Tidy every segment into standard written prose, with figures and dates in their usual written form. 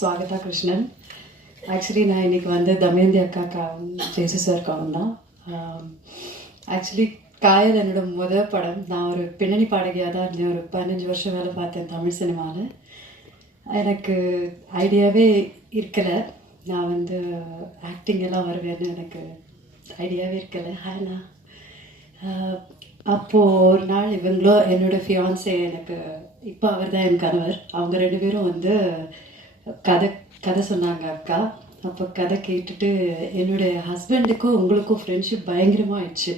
Swagatha Krishnan. Actually நான் இன்னைக்கு வந்து தமயந்தி அக்கா ஜெயசு சார் தான். ஆக்சுவலி காயல் என்னோட முதல் படம். நான் ஒரு பின்னணி பாடகியாக தான் இருந்தேன். ஒரு 15 வருஷம் வேலை பார்த்தேன் தமிழ் சினிமாவில். எனக்கு ஐடியாவே இருக்கலை நான் வந்து ஆக்டிங் எல்லாம் வருவேன்னு. எனக்கு ஐடியாவே இருக்கலை. ஹேனா அப்போது ஒரு நாள் இவங்களோ என்னோடய ஃபியான்ஸே, எனக்கு இப்போ அவர் தான் என் கணவர், அவங்க 2 பேரும் வந்து கதை சொன்னாங்க அக்கா. அப்போ கதை கேட்டுட்டு என்னுடைய ஹஸ்பண்டுக்கும் உங்களுக்கும் ஃப்ரெண்ட்ஷிப் பயங்கரமாக ஆயிடுச்சு.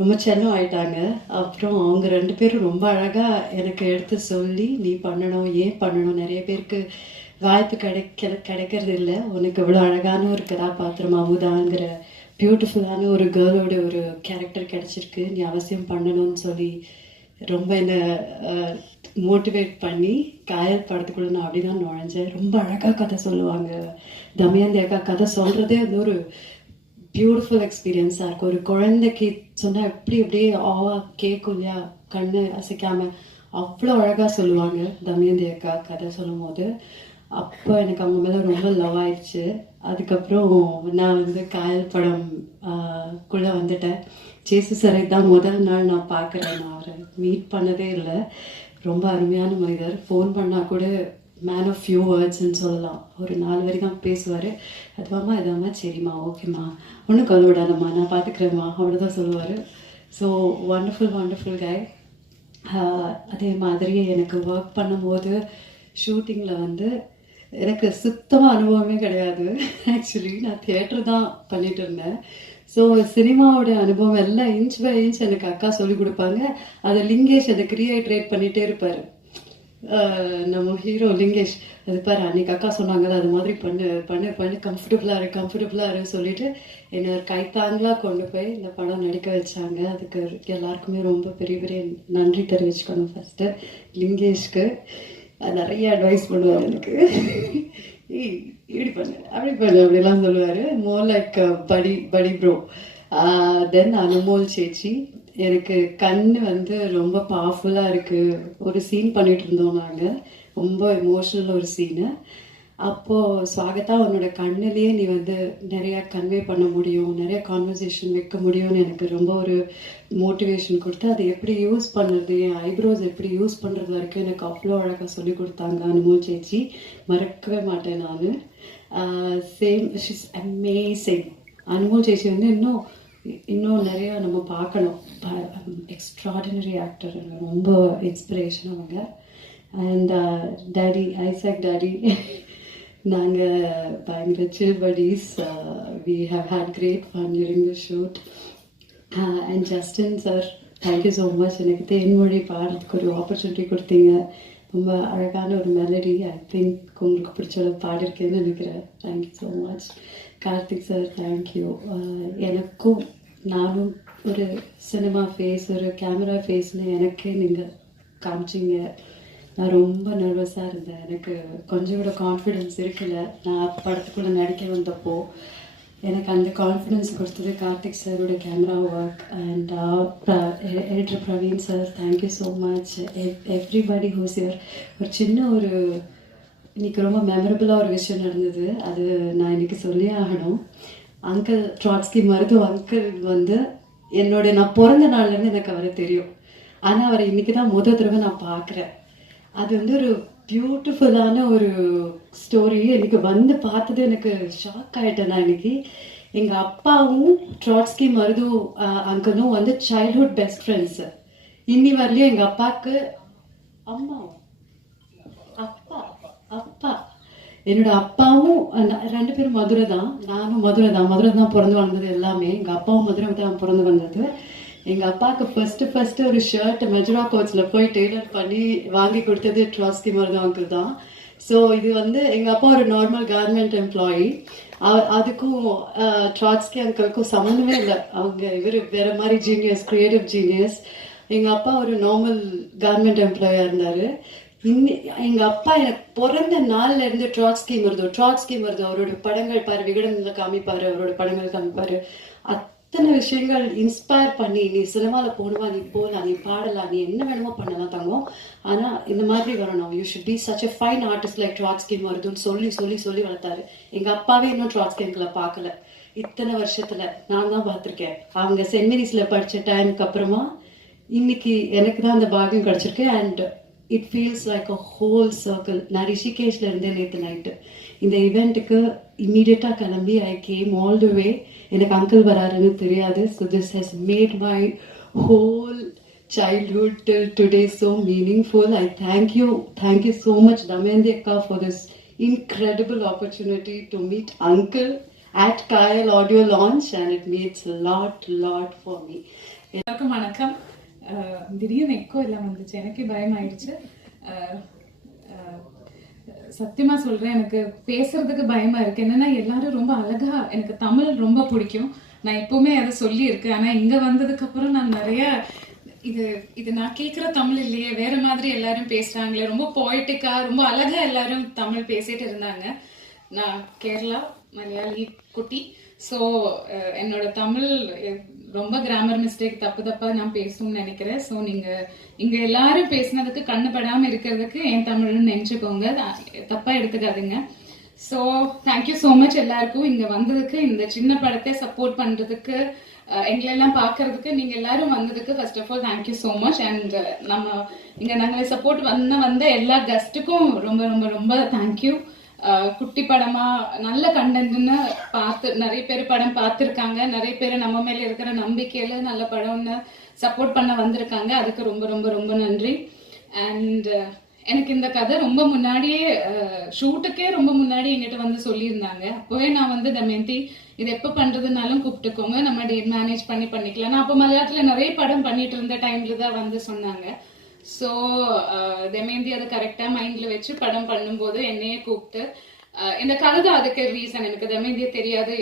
ரொம்ப செல்லம் ஆயிட்டாங்க. அப்புறம் அவங்க 2 பேரும் ரொம்ப அழகாக எனக்கு எடுத்து சொல்லி, நீ பண்ணணும், ஏன் பண்ணணும், நிறைய பேருக்கு வாய்ப்பு கிடைக்கிறது இல்லை, உனக்கு இவ்வளோ அழகான ஒரு கதாபாத்திரம் அமுதாங்கிற பியூட்டிஃபுல்லான ஒரு கேர்ளோட ஒரு கேரக்டர் கிடச்சிருக்கு, நீ அவசியம் பண்ணணும்னு சொல்லி ரொம்ப என்னை மோட்டிவேட் பண்ணி காயல் படத்துக்குள்ளே நான் அப்படி தான் நுழைஞ்சேன். ரொம்ப அழகாக கதை சொல்லுவாங்க தமயந்தி அக்கா. கதை சொல்கிறதே வந்து ஒரு பியூட்டிஃபுல் எக்ஸ்பீரியன்ஸாக இருக்கும். ஒரு குழந்தைக்கு சொன்னால் எப்படி அப்படியே ஆவா கேட்கும் இல்லையா, கண்ணு அசைக்காமல் அவ்வளோ அழகாக சொல்லுவாங்க தமயந்தி அக்கா கதை சொல்லும் போது. அப்போ எனக்கு அவங்க மேலே ரொம்ப லவ் ஆயிடுச்சு. அதுக்கப்புறம் நான் வந்து காயல் படம் குள்ளே வந்துட்டேன். ஜேசு சாரை தான் முதல் நாள் நான் பார்க்குறேன். நான் அவரை மீட் பண்ணதே இல்லை. ரொம்ப அருமையான மனிதர். ஃபோன் பண்ணால் கூட மேன் ஆஃப் ஃபியூ வேர்ட்ஸ்ன்னு சொல்லலாம். ஒரு 4 வரி தான் பேசுவார். அதுவாம்மா இதாம்மா, சரிம்மா, ஓகேம்மா, ஒன்றும் கவலைப்படாதம்மா, நான் பார்த்துக்கிறேம்மா, அவ்வளோதான் சொல்லுவார். ஸோ வண்டர்ஃபுல் கை. அதே மாதிரி எனக்கு ஒர்க் பண்ணும்போது ஷூட்டிங்கில் வந்து எனக்கு சுத்தமாக அனுபவமே கிடையாது. ஆக்சுவலி நான் தியேட்டர் தான் பண்ணிட்டு இருந்தேன். ஸோ சினிமாவோட அனுபவம் எல்லாம் இன்ச் பை இன்ச் எனக்கு அக்கா சொல்லிக் கொடுப்பாங்க. அதை லிங்கேஷ் எனக்கு ரீஹைட்ரேட் பண்ணிகிட்டே இருப்பார். நம்ம ஹீரோ லிங்கேஷ், அது பாரு அன்னைக்கு அக்கா சொன்னாங்கல்ல, அது மாதிரி பண்ணு கம்ஃபர்டபுளாக இரு சொல்லிட்டு என்னை கைத்தாங்களாக கொண்டு போய் இந்த படம் நடிக்க வச்சாங்க. அதுக்கு எல்லாருக்குமே ரொம்ப பெரிய நன்றி தெரிவிச்சுக்கணும். ஃபஸ்ட்டு லிங்கேஷ்க்கு நிறைய அட்வைஸ் பண்ணுவார் எனக்கு. இப்படி பண்ணு அப்படிலாம் சொல்லுவார். மோர் லைக் படி ப்ரோ. தென் அனுமோல் சேச்சி, எனக்கு கண் வந்து ரொம்ப பவர்ஃபுல்லாக இருக்குது. ஒரு சீன் பண்ணிட்டு இருந்தோம் நாங்கள், ரொம்ப எமோஷ்னல் ஒரு சீனு. அப்போது ஸ்வாகதா, உன்னோட கண்ணிலேயே நீ வந்து நிறையா கன்வே பண்ண முடியும், நிறைய கான்வர்சேஷன் வைக்க முடியும்னு எனக்கு ரொம்ப ஒரு மோட்டிவேஷன் கொடுத்து, அதை எப்படி யூஸ் பண்ணுறது, என் ஐப்ரோஸ் எப்படி யூஸ் பண்ணுறது வரைக்கும் எனக்கு அவ்வளோ அழகாக சொல்லி கொடுத்தாங்க அனுமோல் சேச்சி. மறக்கவே மாட்டேன் நான். Same, she's amazing. அனுமோல் சேச்சி வந்து இன்னும் நிறையா நம்ம பார்க்கணும். எக்ஸ்ட்ராடினரி ஆக்டர், ரொம்ப இன்ஸ்பிரேஷன் அவங்க. அண்ட் டாடி, ஐசாக் டாடி, நாங்கள் பயங்கர சில் buddies. We have had great fun during the shoot. And Justin sir, thank you so much. எனக்கு தேன்மொழி பாடுறதுக்கு ஒரு ஆப்பர்ச்சுனிட்டி கொடுத்தீங்க. ரொம்ப அழகான ஒரு மெலடி. ஐ திங்க் உங்களுக்கு பிடிச்ச பாடிருக்கேன்னு நினைக்கிறேன். Thank you so much. Karthik sir, thank you. எனக்கும் நானும் ஒரு சினிமா ஃபேஸ், ஒரு கேமரா ஃபேஸ்னு எனக்கே நீங்கள் காமிச்சிங்க. நான் ரொம்ப நர்வஸாக இருந்தேன். எனக்கு கொஞ்சம் கூட கான்ஃபிடென்ஸ் இருக்கலை. நான் படத்துக்குள்ளே நடிக்க வந்தப்போ எனக்கு அந்த கான்ஃபிடென்ஸ் கொடுத்தது கார்த்திக் சாரோட camera work. And editor Praveen sir, thank you so much. Everybody whose your. ஒரு சின்ன இன்னைக்கு ரொம்ப மெமரபுளாக ஒரு விஷயம் நடந்தது, அது நான் இன்னைக்கு சொல்லியே ஆகணும். அங்கிள் ட்ராட்ஸ்கி மருது அங்கிள் வந்து நான் பிறந்த நாள்லேருந்து எனக்கு அவரை தெரியும். ஆனால் அவரை இன்னைக்கு தான் முதல் தடவை நான் பார்க்குறேன். அது வந்து ஒரு பியூட்டிஃபுல்லான ஒரு ஸ்டோரி. எனக்கு வந்து பார்த்தது எனக்கு ஷாக் ஆகிட்டேன். நான் இன்னைக்கு எங்கள் அப்பாவும் ட்ராட்ஸ்கி மருது அங்கிளும் வந்து சைல்ட்ஹுட் பெஸ்ட் ஃப்ரெண்ட்ஸு. இன்னி வரலையும் எங்கள் அப்பாவுக்கு அப்பா என்னோட அப்பாவும் 2 பேரும் மதுரை தான், நானும் மதுரை தான் பிறந்து வளர்ந்தது எல்லாமே. எங்கள் அப்பாவும் மதுரை தான் பிறந்து வந்தது. எங்கள் அப்பாவுக்கு ஃபஸ்ட்டு ஒரு ஷர்ட் மெஜரா கோட்ஸில் போய் டெய்லர் பண்ணி வாங்கி கொடுத்தது ட்ராட்ஸ்கி மருது அங்கிள் தான். ஸோ இது வந்து எங்கள் அப்பா ஒரு நார்மல் கார்மெண்ட் எம்ப்ளாயி. அதுக்கும் ட்ராட்ஸ்கி அங்கிளுக்கும் சம்மந்தமே இல்லை. இவர் வேறு மாதிரி ஜீனியஸ், க்ரியேட்டிவ் ஜீனியஸ். எங்கள் அப்பா ஒரு நார்மல் கார்மெண்ட் எம்ப்ளாயாக இருந்தார். எங்கள் அப்பா எனக்கு பிறந்த நாள்ல இருந்து ட்ராட்ஸ்கி மருது அவரோட படங்கள் பாரு, விகடனில் காமிப்பார், அவரோட படங்கள் காமிப்பார். இத்தனை விஷயங்கள் இன்ஸ்பயர் பண்ணி நீ சினிமாவில் போடுவா, நீ போகலாம், நீ பாடலாம், நீ என்ன வேணுமோ பண்ணலாம் தங்கம், ஆனால் இந்த மாதிரி வரணும், you should be such a fine artist like Trotsky வருதுன்னு சொல்லி சொல்லி சொல்லி வளர்த்தாரு. எங்கள் அப்பாவே இன்னும் ட்ராட்ஸ்கிங்களை பார்க்கல. இத்தனை வருஷத்துல நான் தான் பார்த்துருக்கேன். அவங்க சென்ட் மேரிஸ்ல படித்த டைமுக்கு அப்புறமா இன்னைக்கு எனக்கு தான் அந்த பாகியம் கிடைச்சிருக்கு. And it feels like a whole circle. நான் ரிஷிகேஷ்ல இருந்தேன் நேற்று நைட்டு. இந்த இவெண்ட்டுக்கு இம்மீடியட்டாக கிளம்பி ஐ கேம் ஆல் த வே. எனக்கு அங்கிள் வராருன்னு தெரியாது. So this has made my whole childhood till today so meaningful. I thank you so much Damayanti Akka for this incredible opportunity to meet uncle at Kyle audio launch, and it means a lot for me. எல்லாருக்கும் வணக்கம். திடீர்னு echo எல்லாம் வந்துச்சு, எனக்கு பயமாயிடுச்சு. சத்தியமா சொல்றேன், எனக்கு பேசுறதுக்கு பயமா இருக்கு. என்னன்னா எல்லாரும் ரொம்ப அழகா, எனக்கு தமிழ் ரொம்ப பிடிக்கும், நான் எப்பவுமே அதை சொல்லி இருக்கேன். ஆனா இங்க வந்ததுக்கு அப்புறம் நான் நிறைய இது நான் கேட்குற தமிழ் இல்லையே, வேற மாதிரி எல்லாரும் பேசுறாங்களே, ரொம்ப போய்ட்டிக்கா ரொம்ப அழகா எல்லாரும் தமிழ் பேசிட்டு இருந்தாங்க. நான் கேரளா மலையாளி குட்டி. ஸோ என்னோட தமிழ் ரொம்ப கிராமர் மிஸ்டேக் தப்பா நான் பேசணும்னு நினைக்கிறேன். ஸோ நீங்க இங்க எல்லாரும் பேசினதுக்கு கண்ணுப்படாம இருக்கிறதுக்கு என் தமிழ்னு நினைச்சுக்கோங்க, தப்பா எடுத்துக்காதுங்க. ஸோ தேங்க்யூ ஸோ மச் எல்லாருக்கும் இங்க வந்ததுக்கு, இந்த சின்ன படத்தை சப்போர்ட் பண்றதுக்கு, எங்களெல்லாம் பார்க்கறதுக்கு நீங்க எல்லாரும் வந்ததுக்கு first of all thank you so much. And நம்ம இங்க நாங்களே சப்போர்ட் வந்த எல்லா கெஸ்ட்டுக்கும் ரொம்ப ரொம்ப ரொம்ப தேங்க்யூ. குட்டி படமா நல்ல கண்டென்ட்னு பார்த்து நிறைய பேர் படம் பார்த்துருக்காங்க, நிறைய பேர் நம்ம மேல இருக்கிற நம்பிக்கையில நல்ல படம்னு சப்போர்ட் பண்ண வந்திருக்காங்க, அதுக்கு ரொம்ப ரொம்ப ரொம்ப நன்றி. அண்ட் எனக்கு இந்த கதை ரொம்ப முன்னாடியே ஷூட்டுக்கே ரொம்ப முன்னாடி எங்கிட்ட வந்து சொல்லியிருந்தாங்க. அப்போவே நான் வந்து தமயந்தி இது எப்போ பண்றதுனாலும் கூப்பிட்டுக்கோங்க, நம்ம டேட் மேனேஜ் பண்ணிக்கலாம். நான் அப்போ மலையாளத்துல நிறைய படம் பண்ணிட்டு இருந்த டைம்ல தான் வந்து சொன்னாங்க. ஸோ தமயந்தி அதை கரெக்டா மைண்ட்ல வச்சு படம் பண்ணும்போது என்னையே கூப்பிட்டு, இந்த கதை தான் அதுக்கு ரீசன். எனக்கு தமயந்தியை தெரியாது,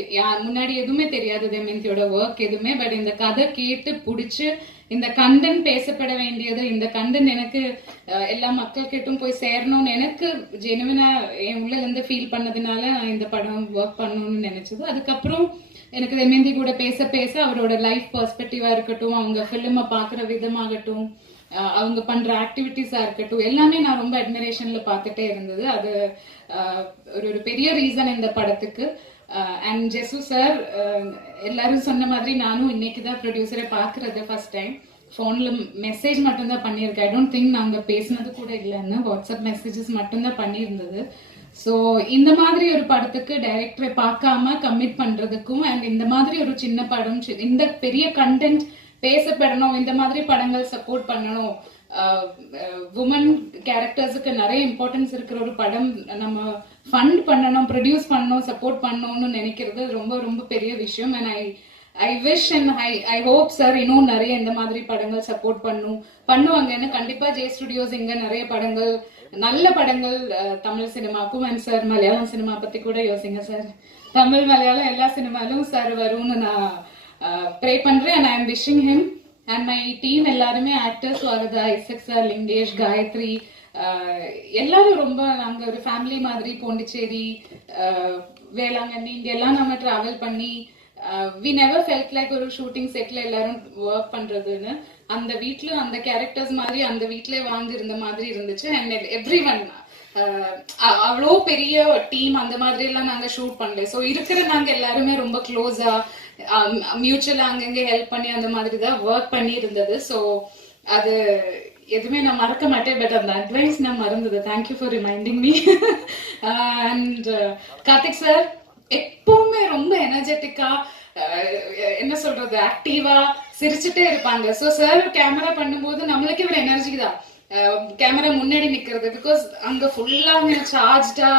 முன்னாடி எதுவுமே தெரியாது தமயந்தியோட ஒர்க் எதுவுமே. பட் இந்த கதை கேட்டு பிடிச்சு, இந்த கண்டென்ட் பேசப்பட வேண்டியது, இந்த கண்டென்ட் எனக்கு எல்லா மக்கள் கிட்டும் போய் சேரணும்னு எனக்கு ஜெனுவினா என் உள்ள இருந்து ஃபீல் பண்ணதுனால நான் இந்த படம் ஒர்க் பண்ணணும்னு நினைச்சது. அதுக்கப்புறம் எனக்கு தமயந்தி கூட பேச அவரோட லைஃப் பெர்ஸ்பெக்டிவா இருக்கட்டும், அவங்க ஃபிலிமை பார்க்குற விதமாகட்டும், அவங்க பண்ற ஆக்டிவிட்டிஸா இருக்கட்டும், எல்லாமே நான் ரொம்ப அட்மிரேஷன்ல பார்த்துட்டே இருந்தது. அது ஒரு பெரிய ரீசன் இந்த படத்துக்கு. அண்ட் ஜெசு சார், எல்லாரும் சொன்ன மாதிரி நானும் இன்னைக்கு தான் ப்ரொடியூசரை பார்க்கறது ஃபர்ஸ்ட் டைம். ஃபோன்ல மெசேஜ் மட்டும்தான் பண்ணியிருக்கேன். ஐ டோன்ட் திங்க் நாங்கள் பேசினது கூட இல்லைன்னு, வாட்ஸ்அப் மெசேஜஸ் மட்டும்தான் பண்ணியிருந்தது. ஸோ இந்த மாதிரி ஒரு படத்துக்கு டைரக்டரை பார்க்காம கமிட் பண்றதுக்கும், அண்ட் இந்த மாதிரி ஒரு சின்ன படம், இந்த பெரிய கண்டென்ட் பேசப்படணும், இந்த மாதிரி படங்கள் சப்போர்ட் பண்ணணும், உமன் கேரக்டர்ஸுக்கு நிறைய இம்பார்ட்டன்ஸ் இருக்கிற ஒரு படம் நம்ம ஃபண்ட் பண்ணணும், ப்ரொடியூஸ் பண்ணணும், சப்போர்ட் பண்ணணும்னு நினைக்கிறது ரொம்ப ரொம்ப பெரிய விஷயம். And I wish and I hope sir இன்னும் நிறைய இந்த மாதிரி படங்கள் சப்போர்ட் பண்ணுவாங்கன்னு. கண்டிப்பா ஜே ஸ்டுடியோஸ் இங்க நிறைய படங்கள், நல்ல படங்கள் தமிழ் சினிமாக்கும், அண்ட் சார் மலையாளம் சினிமா பத்தி கூட யோசிங்க சார். தமிழ் மலையாளம் எல்லா சினிமாலும் சார் வரும்னு நான் ப்ரே பண்றேன். And I am wishing him and my team எல்லாருமே, ஆக்டர்ஸ் வரதா, இசக் சார், லிங்கேஷ், காயத்ரி, எல்லாரும் ரொம்ப நாங்க ஒரு ஃபேமிலி மாதிரி. பாண்டிச்சேரி, வேளாங்கண்ணி, இங்க எல்லாம் நம்ம டிராவல் பண்ணி, வி நெவர் ஃபெல்ட் லைக் ஒரு ஷூட்டிங் செட்ல எல்லாரும் ஒர்க் பண்றதுன்னு. அந்த வீட்ல அந்த கேரக்டர்ஸ் மாதிரி அந்த வீட்லயே வாழ்ந்து இருந்த மாதிரி இருந்துச்சு. அண்ட் எவ்ரி ஒன் அவ்வளோ பெரிய டீம் அந்த மாதிரி எல்லாம் நாங்க ஷூட் பண்ணல. ஸோ இருக்கிற நாங்க எல்லாருமே ரொம்ப க்ளோஸா மியூச்சுவலா அங்கங்க ஹெல்ப் பண்ணி அந்த மாதிரி தான் ஒர்க் பண்ணி இருந்தது. ஸோ அது எதுவுமே நான் மறக்க மாட்டேன். பட் அந்த அட்வைஸ் நான் மறந்தது. Thank you for reminding me. And Karthik sir எப்பவுமே ரொம்ப எனர்ஜெட்டிக்கா, என்ன சொல்றது, ஆக்டிவா சிரிச்சுட்டே இருப்பாங்க. ஸோ சார் கேமரா பண்ணும்போது நம்மளுக்கே ஒரு எனர்ஜி தான் கேமரா முன்னாடி நிக்கிறது. பிகாஸ் அங்க ஃபுல்லா சார்ஜ்டா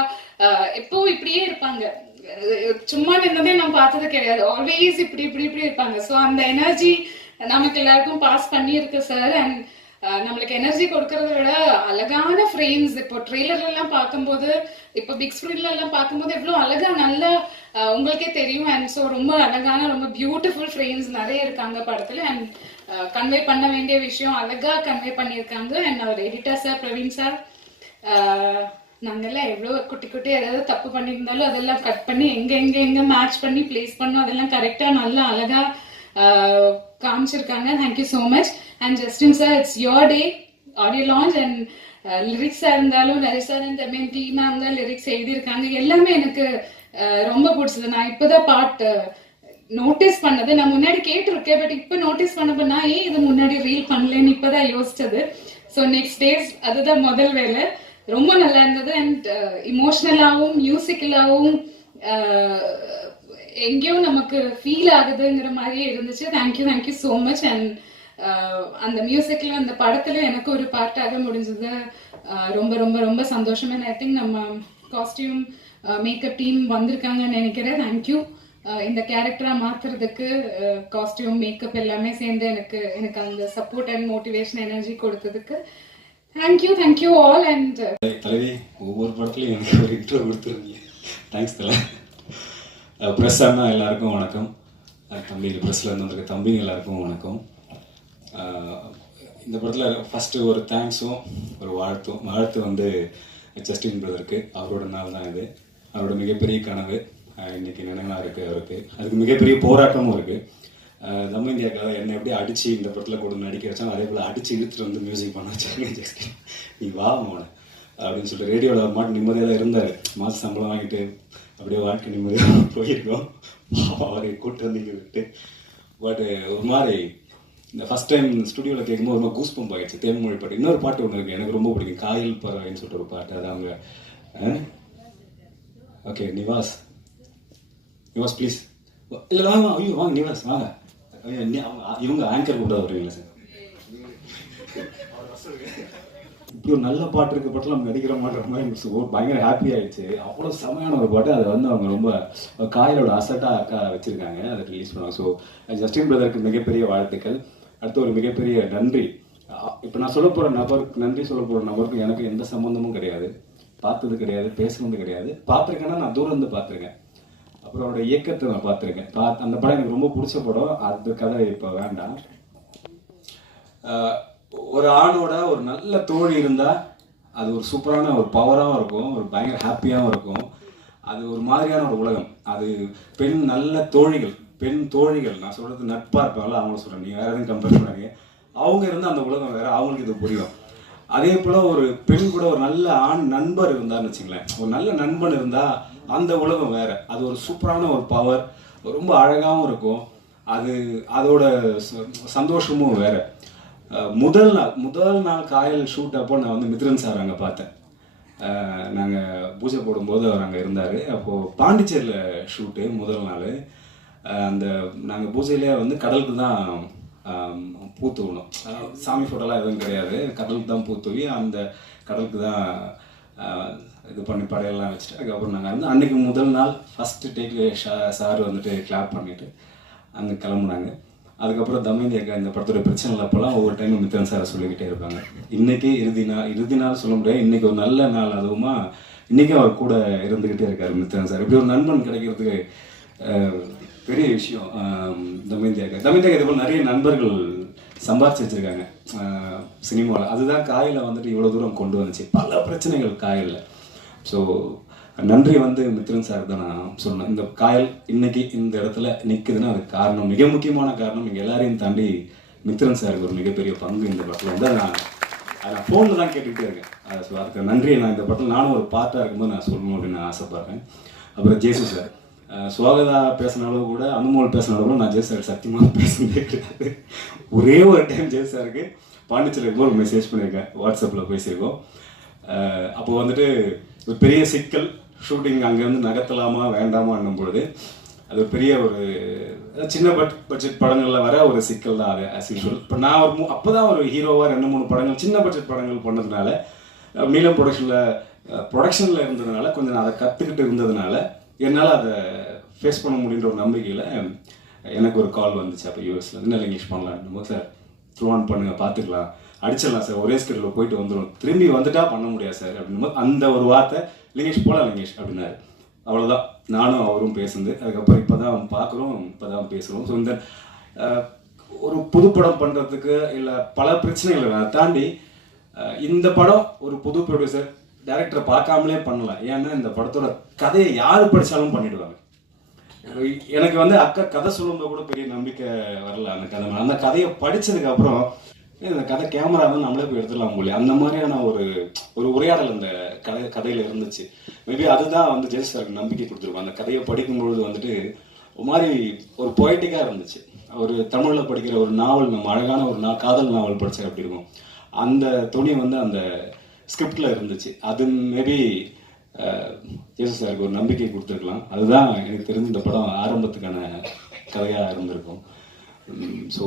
எப்பவும் இப்படியே இருப்பாங்க. சும்மா நின்றதே நான் பார்த்தது கிடையாது. ஆல்வேஸ் இப்படி இப்படி இப்படி இருப்பாங்க. ஸோ அந்த எனர்ஜி நமக்கு எல்லாருக்கும் பாஸ் பண்ணி இருக்கு சார். அண்ட் நம்மளுக்கு எனர்ஜி கொடுக்கறத விட அழகான ஃப்ரேம்ஸ், இப்போ ட்ரெய்லர்ல எல்லாம் பார்க்கும்போது, இப்போ பிக் ஸ்க்ரீன்ல எல்லாம் பார்க்கும்போது எவ்வளவு அழகா நல்லா உங்களுக்கே தெரியும். அண்ட் ஸோ ரொம்ப அழகான ரொம்ப பியூட்டிஃபுல் ஃப்ரேம்ஸ் நிறைய இருக்காங்க படத்துல. அண்ட் கன்வே பண்ண வேண்டிய விஷயம் அழகா கன்வே பண்ணியிருக்காங்க. அண்ட் அவர் எடிட்டர் சார், பிரவீன் சார், நாங்கெல்லாம் எவ்வளோ குட்டி குட்டி ஏதாவது தப்பு பண்ணியிருந்தாலும் அதெல்லாம் கட் பண்ணி எங்க மேட்ச் பண்ணி பிளேஸ் பண்ணோம், அதெல்லாம் கரெக்டா நல்லா அழகா காமிச்சிருக்காங்க. Thank you so much. And Justin sir, it's your day, audio launch. And லிரிக்ஸாக இருந்தாலும் நரிசார் அண்ட் மீன் டீமாக இருந்தாலும் லிரிக்ஸ் எழுதியிருக்காங்க. எல்லாமே எனக்கு ரொம்ப பிடிச்சது. நான் இப்போதான் பாட்டு நோட்டீஸ் பண்ணது. நான் முன்னாடி கேட்டிருக்கேன், பட் இப்போ நோட்டீஸ் பண்ணப்போ நான் ஏன் இது முன்னாடி ரீல் பண்ணலன்னு இப்போதான் யோசிச்சது. ஸோ நெக்ஸ்ட் டேஸ் அதுதான் முதல் வேலை. ரொம்ப நல்லா இருந்தது. அண்ட் இமோஷ்னலாகவும் மியூசிக்கலாகவும் எங்கேயோ நமக்கு ஃபீல் ஆகுதுங்கிற மாதிரியே இருந்துச்சு. Thank you so much. அண்ட் அந்த மியூசிக்ல அந்த படத்துல எனக்கு ஒரு பார்ட்டாக முடிஞ்சது. ரொம்ப ரொம்ப ரொம்ப சந்தோஷம். அண்ட் ஐ திங்க் நம்ம காஸ்டியூம் மேக்கப் டீம் வந்திருக்காங்கன்னு நினைக்கிறேன். தேங்க்யூ. இந்த கேரக்டரா மாத்துறதுக்கு காஸ்டியூம் மேக்கப் எல்லாமே சேர்ந்து எனக்கு அந்த சப்போர்ட் அண்ட் மோட்டிவேஷன் எனர்ஜி கொடுத்ததுக்கு தேங்க்யூ ஆல். அண்ட் தலைவி ஒவ்வொரு படத்துலையும் எனக்கு ஒரு இன்ட்ரோ கொடுத்துருந்தீங்க. தேங்க்ஸ் தலை. ப்ரெஸ் அண்ணா எல்லாருக்கும் வணக்கம். தம்பி ப்ரெஸ்ஸில் இருந்து வந்திருக்க தம்பிங்க எல்லாருக்கும் வணக்கம். இந்த படத்தில் ஃபஸ்ட்டு ஒரு தேங்க்ஸும் ஒரு வாழ்த்து வந்து ஜஸ்டின் பிரதருக்கு. அவரோட நாள் தான் இது. அவரோட மிகப்பெரிய கனவு இன்னைக்கு நினைவாக இருக்குது அவருக்கு. அதுக்கு மிகப்பெரிய போராட்டமும் இருக்குது. நம்ம இந்தியாவுக்காக என்னை எப்படி அடித்து இந்த படத்தில் கொண்டு நடிக்க வச்சாங்க, அதே போல் அடித்து இழுத்துட்டு வந்து மியூசிக் பண்ண வச்சாங்க. ஜஸ்டின் நீ வா மோன அப்படின்னு சொல்லிட்டு ரேடியோவில் ஒரு மாட்டு நிம்மதியாக தான் இருந்தார். மாத சம்பளம் வாங்கிட்டு அப்படியே வாழ்க்கை நிம்மதியாக போயிருக்கோம். அவரை கூப்பிட்டு வந்து இங்கே விட்டு பட் ஒரு மாதிரி இந்த ஃபஸ்ட் டைம் ஸ்டுடியோவில் கேட்கும்போது ஒரு மாதிரி கூஸ் பம்ப் ஆகிடுச்சு. தேன்மொழி பாட்டு. இன்னொரு பாட்டு ஒன்று இருக்குது எனக்கு ரொம்ப பிடிக்கும், காயல் பறவைன்னு சொல்லிட்டு ஒரு பாட்டு. அது அவங்க ஓகே நிவாஸ் ப்ளீஸ் இல்லை வாங்க, ஐயோ வாங்க நிவாஸ் வாங்க. இவங்க ஆங்கர் கூட வருவீங்களா சார்? இப்படி ஒரு நல்ல பாட்டு இருக்க பாட்டில் நம்ம நடிக்கிற மாட்டுற மாதிரி எனக்கு பயங்கர ஹாப்பி ஆயிடுச்சு. அவ்வளோ செமையான ஒரு பாட்டு. அதை வந்து அவங்க ரொம்ப காயலோட அசட்டாக அக்கா வச்சுருக்காங்க, அதை ரிலீஸ் பண்ணுவாங்க. ஸோ ஜஸ்டின் பிரதருக்கு மிகப்பெரிய வாழ்த்துக்கள். அடுத்து ஒரு மிகப்பெரிய நன்றி. இப்போ நான் சொல்ல போகிற நபருக்கு, நன்றி சொல்ல போகிற நபருக்கு எனக்கு எந்த சம்மந்தமும் கிடையாது, பார்த்தது கிடையாது, பேசுனது கிடையாது. பார்த்துருக்கேன்னா நான் தூரம் இருந்து பார்த்துருக்கேன். அப்புறம் அவரோட இயக்கத்தை நான் பார்த்துருக்கேன். அந்த படம் எனக்கு ரொம்ப பிடிச்ச படம். அது கதை இப்போ வேண்டாம். ஒரு ஆணோட ஒரு நல்ல தோழி இருந்தால் அது ஒரு சூப்பரான ஒரு பவராகவும் இருக்கும், ஒரு பயங்கர ஹாப்பியாகவும் இருக்கும். அது ஒரு மாதிரியான ஒரு உலகம். அது நல்ல தோழிகள், பெண் தோழிகள், நான் சொல்கிறது நட்பாக இருப்பாங்களா அவங்கள சொல்கிறேன், நீங்கள் வேறு எதுவும் கம்பேர் பண்ணாங்க. அவங்க இருந்தால் அந்த உலகம் வேறு, அவங்களுக்கு இது புரியும். அதே போல் ஒரு பெண் கூட ஒரு நல்ல ஆண் நண்பர் இருந்தான்னு வச்சுங்களேன், ஒரு நல்ல நண்பன் இருந்தால் அந்த உலகம் வேறு. அது ஒரு சூப்பரான ஒரு பவர், ரொம்ப அழகாகவும் இருக்கும். அதோட சந்தோஷமும் வேறு. முதல் நாள் காயல் ஷூட் அப்போ நான் வந்து மித்ரன் சார் அங்கே பார்த்தேன். நாங்கள் பூஜை போடும்போது அவர் அங்கே இருந்தார். அப்போது பாண்டிச்சேரியில் ஷூட்டு முதல் நாள். நாங்கள் பூஜையிலே வந்து கடலுக்கு தான் பூத்துவணும். சாமி ஃபோட்டோலாம் எதுவும் கிடையாது, கடலுக்கு தான் பூத்துவி அந்த கடலுக்கு தான் இது பண்ணி படையெல்லாம் வச்சுட்டு அதுக்கப்புறம் நாங்கள் வந்து அன்றைக்கி முதல் நாள் ஃபஸ்ட்டு டேக்கு சார் வந்துட்டு கிளாப் பண்ணிவிட்டு அங்கே கிளம்புனாங்க. அதுக்கப்புறம் தமயந்தி அக்கா இந்த படத்தோட பிரச்சனை இல்லப்போலாம் ஒவ்வொரு டைமும் மித்ரன் சாரை சொல்லிக்கிட்டே இருப்பாங்க. இன்றைக்கி இறுதி நாள் சொல்ல முடியாது, இன்றைக்கி ஒரு நல்ல நாள். அதுவுமா இன்றைக்கும் அவர் கூட இருந்துக்கிட்டே இருக்கார் மித்ரன் சார். இப்படி ஒரு நண்பன் கிடைக்கிறதுக்கு பெரிய விஷயம். தமயந்தி அக்கா இது போல் நிறைய நண்பர்கள் சம்பாதிச்சு வச்சுருக்காங்க சினிமாவில். அதுதான் காயில் வந்துட்டு இவ்வளோ தூரம் கொண்டு வந்துச்சு. பல பிரச்சனைகள் காயலில். ஸோ நன்றி வந்து மித்ரன் சார் தான் நான் சொன்னேன். இந்த காயல் இன்னைக்கு இந்த இடத்துல நிற்குதுன்னா அதுக்கு காரணம், மிக முக்கியமான காரணம் இங்கே எல்லாரையும் தாண்டி மித்ரன் சாருக்கு ஒரு மிகப்பெரிய பங்கு இந்த படத்தில் வந்து. அதை ஃபோனில் தான் கேட்டுக்கிட்டே இருக்கேன். ஸோ அதுக்கு நன்றியை நான் இந்த படத்தில் நானும் ஒரு பார்ட்டாக இருக்கும்போது நான் சொல்லணும் அப்படின்னு நான் ஆசைப்பட்றேன். அப்புறம் ஜேசு சார், சுவாகதா பேசின அளவு கூட, அனுமோல் பேசின அளவு கூட நான் ஜேசு சார் சத்தியமாக பேசுனதே கிடையாது. ஒரே ஒரு டைம் ஜேசு சாருக்கு பாண்டிச்சேரிக்கு ஒரு மெசேஜ் பண்ணியிருக்கேன், வாட்ஸ்அப்பில் பேசியிருக்கோம். அப்போ வந்துட்டு ஒரு பெரிய சிக்கல், ஷூட்டிங் அங்கேருந்து நகர்த்தலாமா வேண்டாமான்னும் பொழுது அது ஒரு பெரிய ஒரு சின்ன பட்ஜெட் படங்களில் வர ஒரு சிக்கல் தான் அது ஆஸ் யூஷுவல். இப்போ நான் ஒரு அப்போ தான் ஒரு ஹீரோவாக 2-3 படங்கள் சின்ன பட்ஜெட் படங்கள் பண்ணதுனால, நீலம் ப்ரொடக்ஷனில் இருந்ததுனால கொஞ்சம் நான் அதை கற்றுக்கிட்டு இருந்ததுனால என்னால் அதை ஃபேஸ் பண்ண முடியுன்ற ஒரு நம்பிக்கையில் எனக்கு ஒரு கால் வந்துச்சு. அப்போ யூஎஸில் என்ன இங்கிலீஷ் பண்ணலாம் சார், த்ரூ ஆன் பண்ணுங்கள், பார்த்துக்கலாம், அடிச்சிடலாம் சார், ஒரே ஸ்கெடியூலில் போயிட்டு வந்துடும், திரும்பி வந்துட்டா பண்ண முடியாது சார் அப்படின்னும் அந்த ஒரு வார்த்தை, லிங்கேஷ் போகலாம் லிங்கேஷ் அப்படின்னாரு. அவ்வளோதான், நானும் அவரும் பேசுனது. அதுக்கப்புறம் இப்போ தான் பார்க்குறோம், இப்போ தான் பேசுகிறோம். ஸோ இந்த ஒரு புதுப்படம் பண்ணுறதுக்கு இல்லை பல பிரச்சனைகளை தாண்டி இந்த படம் ஒரு புது ப்ரொடியூசர் டைரக்டரை பார்க்காமலே பண்ணலாம். ஏன்னா இந்த படத்தோட கதையை யார் படித்தாலும் பண்ணிடுவாங்க. எனக்கு வந்து அக்கா கதை சொல்லும்போது கூட பெரிய நம்பிக்கை வரல அந்த கதை மேல. அந்த கதையை படிச்சதுக்கப்புறம் இந்த கதை கேமரா வந்து நம்மளே போய் எடுத்துடலாம் போல, அந்த மாதிரியான ஒரு உரையாடல் அந்த கதையில இருந்துச்சு. மேபி அதுதான் வந்து ஜெயஸ் சாருக்கு நம்பிக்கை கொடுத்துருக்கோம். அந்த கதையை படிக்கும்பொழுது வந்துட்டு ஒரு மாதிரி ஒரு பொய்டிக்காக இருந்துச்சு. ஒரு தமிழில் படிக்கிற ஒரு நாவல், நம்ம அழகான ஒரு காதல் நாவல் படித்தா எப்படி இருக்கும், அந்த துணி வந்து அந்த ஸ்கிரிப்டில் இருந்துச்சு. அது மேபி ஜேசு சாருக்கு ஒரு நம்பிக்கை கொடுத்துருக்கலாம். அதுதான் எனக்கு தெரிஞ்ச இந்த படம் ஆரம்பத்துக்கான கதையாக இருந்திருக்கும். ஸோ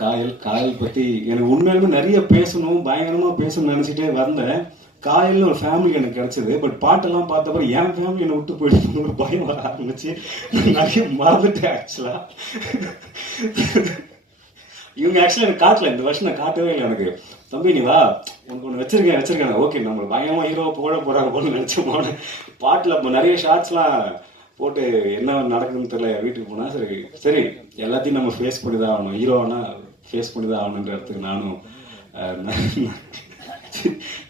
காயல் பற்றி எனக்கு உண்மையாலுமே நிறைய பேசணும், பயங்கரமாக பேசணும்னு நினச்சிட்டே வந்தேன். காயல்னு ஒரு ஃபேமிலி எனக்கு கிடைச்சது. பட் பாட்டெல்லாம் பார்த்தப்பறம் என் ஃபேமிலி என்னை விட்டு போயிட்டு ஒரு பயம் வர ஆரம்பிச்சு நிறைய மறந்துட்டேன் ஆக்சுவலாக. இவங்க ஆக்சுவலாக எனக்கு காட்டல, இந்த வருஷம் நான் காட்டவே இல்லை. எனக்கு தம்பி நீ வா, உனக்கு ஒன்று வச்சிருக்கேன் ஓகே, நம்ம பயங்கரமாக ஹீரோவை போட போகிறாங்க போல நினச்சோம். பாட்டில் இப்போ நிறைய ஷார்ட்ஸ்லாம் போட்டு என்ன நடக்குதுன்னு தெரியல. வீட்டுக்கு போனால் சரி எல்லாத்தையும் நம்ம ஃபேஸ் பண்ணி தான் ஆகணும், ஹீரோவானா ஃபேஸ் பண்ணி தான் ஆகணுன்ற இடத்துக்கு நானும்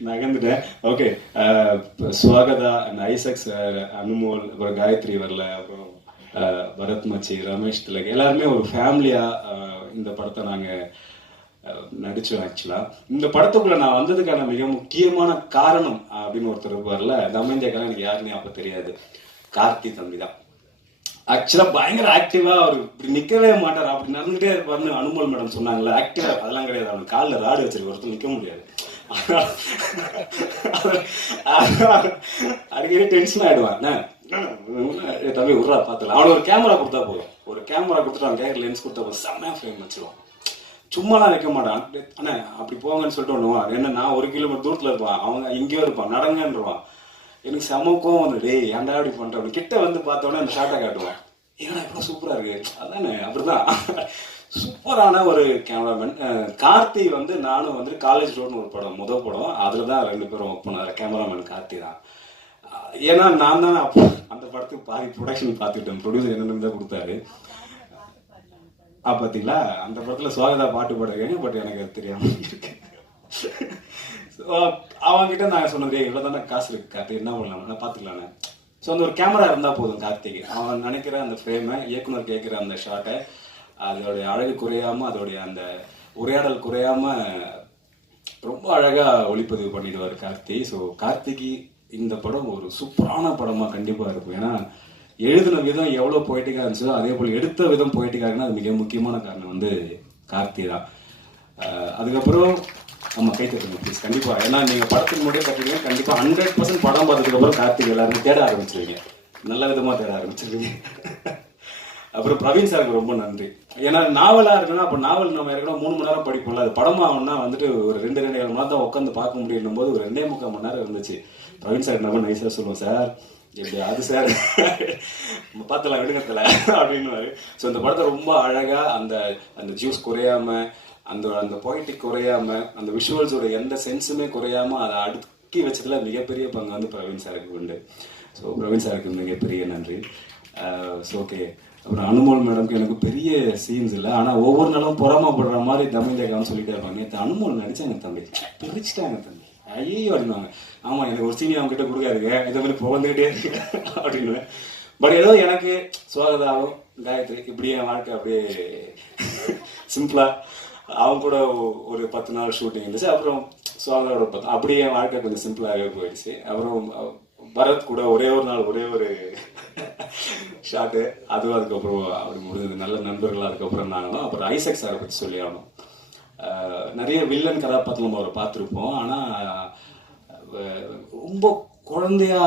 நகர்ந்துட்டேன். Okay, Swagatha and Isaac sir, Anumol, அப்புறம் காயத்ரி வரல, அப்புறம் பரத் மச்சி, ரமேஷ் திலக், எல்லாருமே ஒரு ஃபேமிலியாக இந்த படத்தை நாங்கள் நடித்தோம். ஆக்சுவலாக இந்த படத்துக்குள்ளே நான் வந்ததுக்கான மிக முக்கியமான காரணம் அப்படின்னு ஒருத்தர் வரல, தமேந்தியாக்கெல்லாம் எனக்கு யாருன்னே அப்போ தெரியாது. கார்த்தி தம்பி தான். ஆக்சுவலாக பயங்கர ஆக்டிவாக அவர் இப்படி நிற்கவே மாட்டார், அப்படி நடந்துகிட்டே இருப்பார்னு அனுமோல் மேடம் சொன்னாங்களே. ஆக்டிவாக அதெல்லாம் கிடையாது, அவனுக்கு காலில் ராடு வச்சிருக்க, ஒருத்தர் நிற்க முடியாது. அடிக்கடி டென்ஷன் ஆகிடுவான். தம்பி விட்றா பார்த்துக்கலாம். அவனுக்கு ஒரு கேமரா கொடுத்தா போதும், ஒரு கேமரா கொடுத்துட்டு அவன் கேர் லென்ஸ் கொடுத்தா போதும், செம்மையாக ஃப்ரேம் வச்சிருவான். சும்மாலாம் வைக்க மாட்டான். அண்ணே அப்படி போங்கன்னு சொல்லிட்டு ஒன்றுவான். என்ன நான் 1 கிலோமீட்டர் தூரத்தில் இருப்பான், அவங்க இங்கேயோ இருப்பான், நடங்கன்றுவான். எனக்கு செமக்கும் வந்து டே ஏன்டா அப்படி பண்ணுறேன். கிட்ட வந்து பார்த்தோன்னே அந்த ஷார்ட்டை காட்டுவான். ஏன்னா இவ்வளோ சூப்பராக இருக்கு, அதானே அப்படிதான். சூப்பரான ஒரு கேமராமேன். கார்த்தி வந்து நானும் வந்து காலேஜ் ரோடுன்னு ஒரு படம், முதல் படம், அதில் தான் 2 பேரும் ஒர்க் பண்ணார். கேமராமேன் கார்த்தி தான். ஏன்னா நான் தான் அப்போ அந்த படத்துக்கு பாதி ப்ரொடக்ஷன் பார்த்துக்கிட்டேன். ப்ரொடியூசர் என்னென்னு தான் கொடுத்தாரு. பார்த்தீங்களா, அந்த படத்தில் சுவாகதா பாட்டு பாடுறீங்க, பட் எனக்கு அது தெரியாமல் இருக்கு. அவங்ககிட்ட நான் சொன்னதே இவ்வளோ தானே காசு இருக்கு கார்த்தி, என்ன பண்ணலாம், நான் பார்த்துக்கலான்னு. ஸோ அந்த ஒரு கேமரா இருந்தால் போதும் கார்த்திக்கு. அவன் நினைக்கிற அந்த ஃப்ரேமை, இயக்குனர் கேட்குற அந்த ஷாட்டை, அதோடைய அழகு குறையாமல், அதோடைய அந்த உரையாடல் குறையாமல் ரொம்ப அழகாக ஒளிப்பதிவு பண்ணிடுவார் கார்த்தி. ஸோ கார்த்திக்கு இந்த படம் ஒரு சூப்பரான படமாக கண்டிப்பாக இருக்கும். ஏன்னா எழுதின விதம் எவ்வளோ பொய்டிக்காக இருந்துச்சோ அதே போல் எடுத்த விதம் பொய்டிக்காக இருக்குன்னா அது மிக முக்கியமான காரணம் வந்து கார்த்தி தான். அதுக்கப்புறம் நம்ம கை தட்டுங்க ப்ளீஸ், கண்டிப்பாக. ஏன்னா நீங்கள் படத்துக்கு முன்னாடியே கட்டுறீங்க, கண்டிப்பாக 100% படம் பார்த்ததுக்கப்புறம் கார்த்திக் எல்லாருமே தேட ஆரம்பிச்சிருவீங்க, நல்ல விதமாக தேட ஆரம்பிச்சிருவீங்க. அப்புறம் பிரவீன் சாருக்கு ரொம்ப நன்றி. ஏன்னா நாவலாக இருக்குன்னா, அப்போ நாவல் நம்ம ஏற்கனவே 3 மணி நேரம் படிப்போம்ல, அது படமாகனா வந்துட்டு ஒரு 2-2.5 மணி நேரம் தான் உட்காந்து பார்க்க முடியும் போது ஒரு 2.25 மணி நேரம் இருந்துச்சு. பிரவீன் சார் நம்ம நைஸாக சொல்லுவோம், சார் எப்படி அது சார் பார்த்தலாம் விடுங்கத்தில் அப்படின்னு. ஸோ இந்த படத்தை ரொம்ப அழகாக அந்த ஜூஸ் குறையாமல், அந்த பொய்டிக் குறையாமல், அந்த விஷுவல்ஸோட எந்த சென்ஸுமே குறையாமல் அதை அடுக்கி வச்சதுல மிகப்பெரிய பங்கு வந்து பிரவீன் சாருக்கு உண்டு. ஸோ பிரவீன் சாருக்கு மிகப்பெரிய நன்றி. ஸோ ஓகே, அப்புறம் அனுமோல் மேடம்க்கு எனக்கு பெரிய சீன்ஸ் இல்லை, ஆனால் ஒவ்வொரு நாளும் பொறாமப்படுற மாதிரி தமிழ்கான்னு சொல்லிட்டே இருப்பாங்க. நேற்று அனுமோல் நடிச்சாங்க தம்பி, பிரிச்சுட்டாங்க தம்பி, ஐயோ அப்படின்வாங்க. ஆமாம் எனக்கு ஒரு சீனி அவங்க கிட்ட கொடுக்காதுங்க, இதை மாதிரி புகழ்ந்துக்கிட்டே இருக்கு அப்படின்னு. பட் ஏதோ எனக்கு சுவாகதாவும் காயத்ரி இப்படியே என் வாழ்க்கை அப்படியே சிம்பிளாக அவங்க கூட ஒரு 10 நாள் ஷூட்டிங் இருந்துச்சு. அப்புறம் சுவாகதாவோட 10 அப்படியே என் வாழ்க்கை கொஞ்சம் சிம்பிளாகவே போயிடுச்சு. அப்புறம் பரத் கூட ஒரே ஒரு நாள் ஒரே ஒரு ஷாட்டு, அதுவும் அதுக்கப்புறம் அப்படி முடிஞ்சது. நல்ல நண்பர்கள் அதுக்கப்புறம் நாங்களும். அப்புறம் ஐசக் சாரை பற்றி சொல்லி ஆகணும். நிறைய வில்லன் கதாபாத்திரம் நம்ம அவரை பார்த்துருப்போம், ஆனால் ரொம்ப குழந்தையா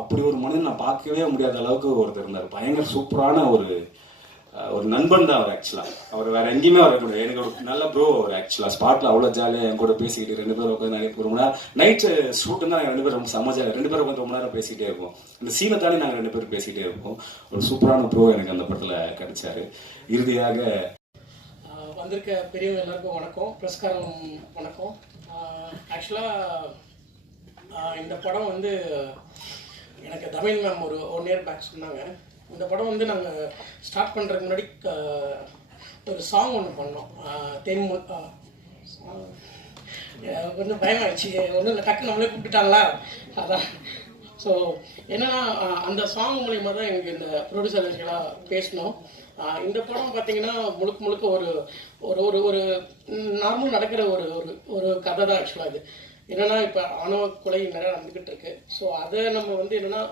அப்படி ஒரு மனிதன் நான் பார்க்கவே முடியாத அளவுக்கு ஒருத்தர் இருந்தார். பயங்கர சூப்பரான ஒரு நண்பன் தான் அவர். ஆக்சுவலாக அவர் வேற எங்கேயுமே அவர் கூட எனக்கு ஒரு நல்ல ப்ரோ. அவர் ஆக்சுவலாக ஸ்பாட்டில் அவ்வளோ ஜாலியாக என் கூட பேசிக்கிட்டு 2 பேரும் உட்காந்து நிறைய 1 மணி நேரம் நைட்டு ஷூட்டுன்னு தான் நாங்கள் 2 பேரும் ரொம்ப சமாஜாக 2 பேரும் உட்காந்து 1 மணி நேரம் பேசிக்கிட்டே இருப்போம். இந்த சீனை தாண்டி நாங்கள் 2 பேரும் பேசிக்கிட்டே இருப்போம். ஒரு சூப்பரான ப்ரோ எனக்கு அந்த படத்தில் கிடைச்சாரு. இறுதியாக வந்திருக்க பெரியவங்க எல்லாருக்கும் வணக்கம், பிரஸ்காரம் வணக்கம். ஆக்சுவலாக இந்த படம் வந்து எனக்கு தமிழ் மேம் ஒரு 1 இயர் பேக் சொன்னாங்க. இந்த படம் வந்து நாங்கள் ஸ்டார்ட் பண்ணுறதுக்கு முன்னாடி ஒரு சாங் ஒன்று பண்ணோம், தேன்முல். கொஞ்சம் பயமாகிடுச்சு, ஒன்றும் இல்லை, டக்கு நம்மளே கூப்பிட்டுட்டாங்களா, அதான் ஸோ என்னன்னா அந்த சாங் மூலிமா தான் எங்களுக்கு இந்த ப்ரொடியூசர்களாக பேசணும். இந்த படம் பார்த்தீங்கன்னா முழுக்க முழுக்க ஒரு ஒரு ஒரு ஒரு நார்மல் நடக்கிற ஒரு ஒரு ஒரு கதை தான் ஆக்சுவலாக இது. என்னென்னா இப்போ ஆணவ கொலை நிறையா நடந்துக்கிட்டு இருக்கு. ஸோ அதை நம்ம வந்து என்னென்னா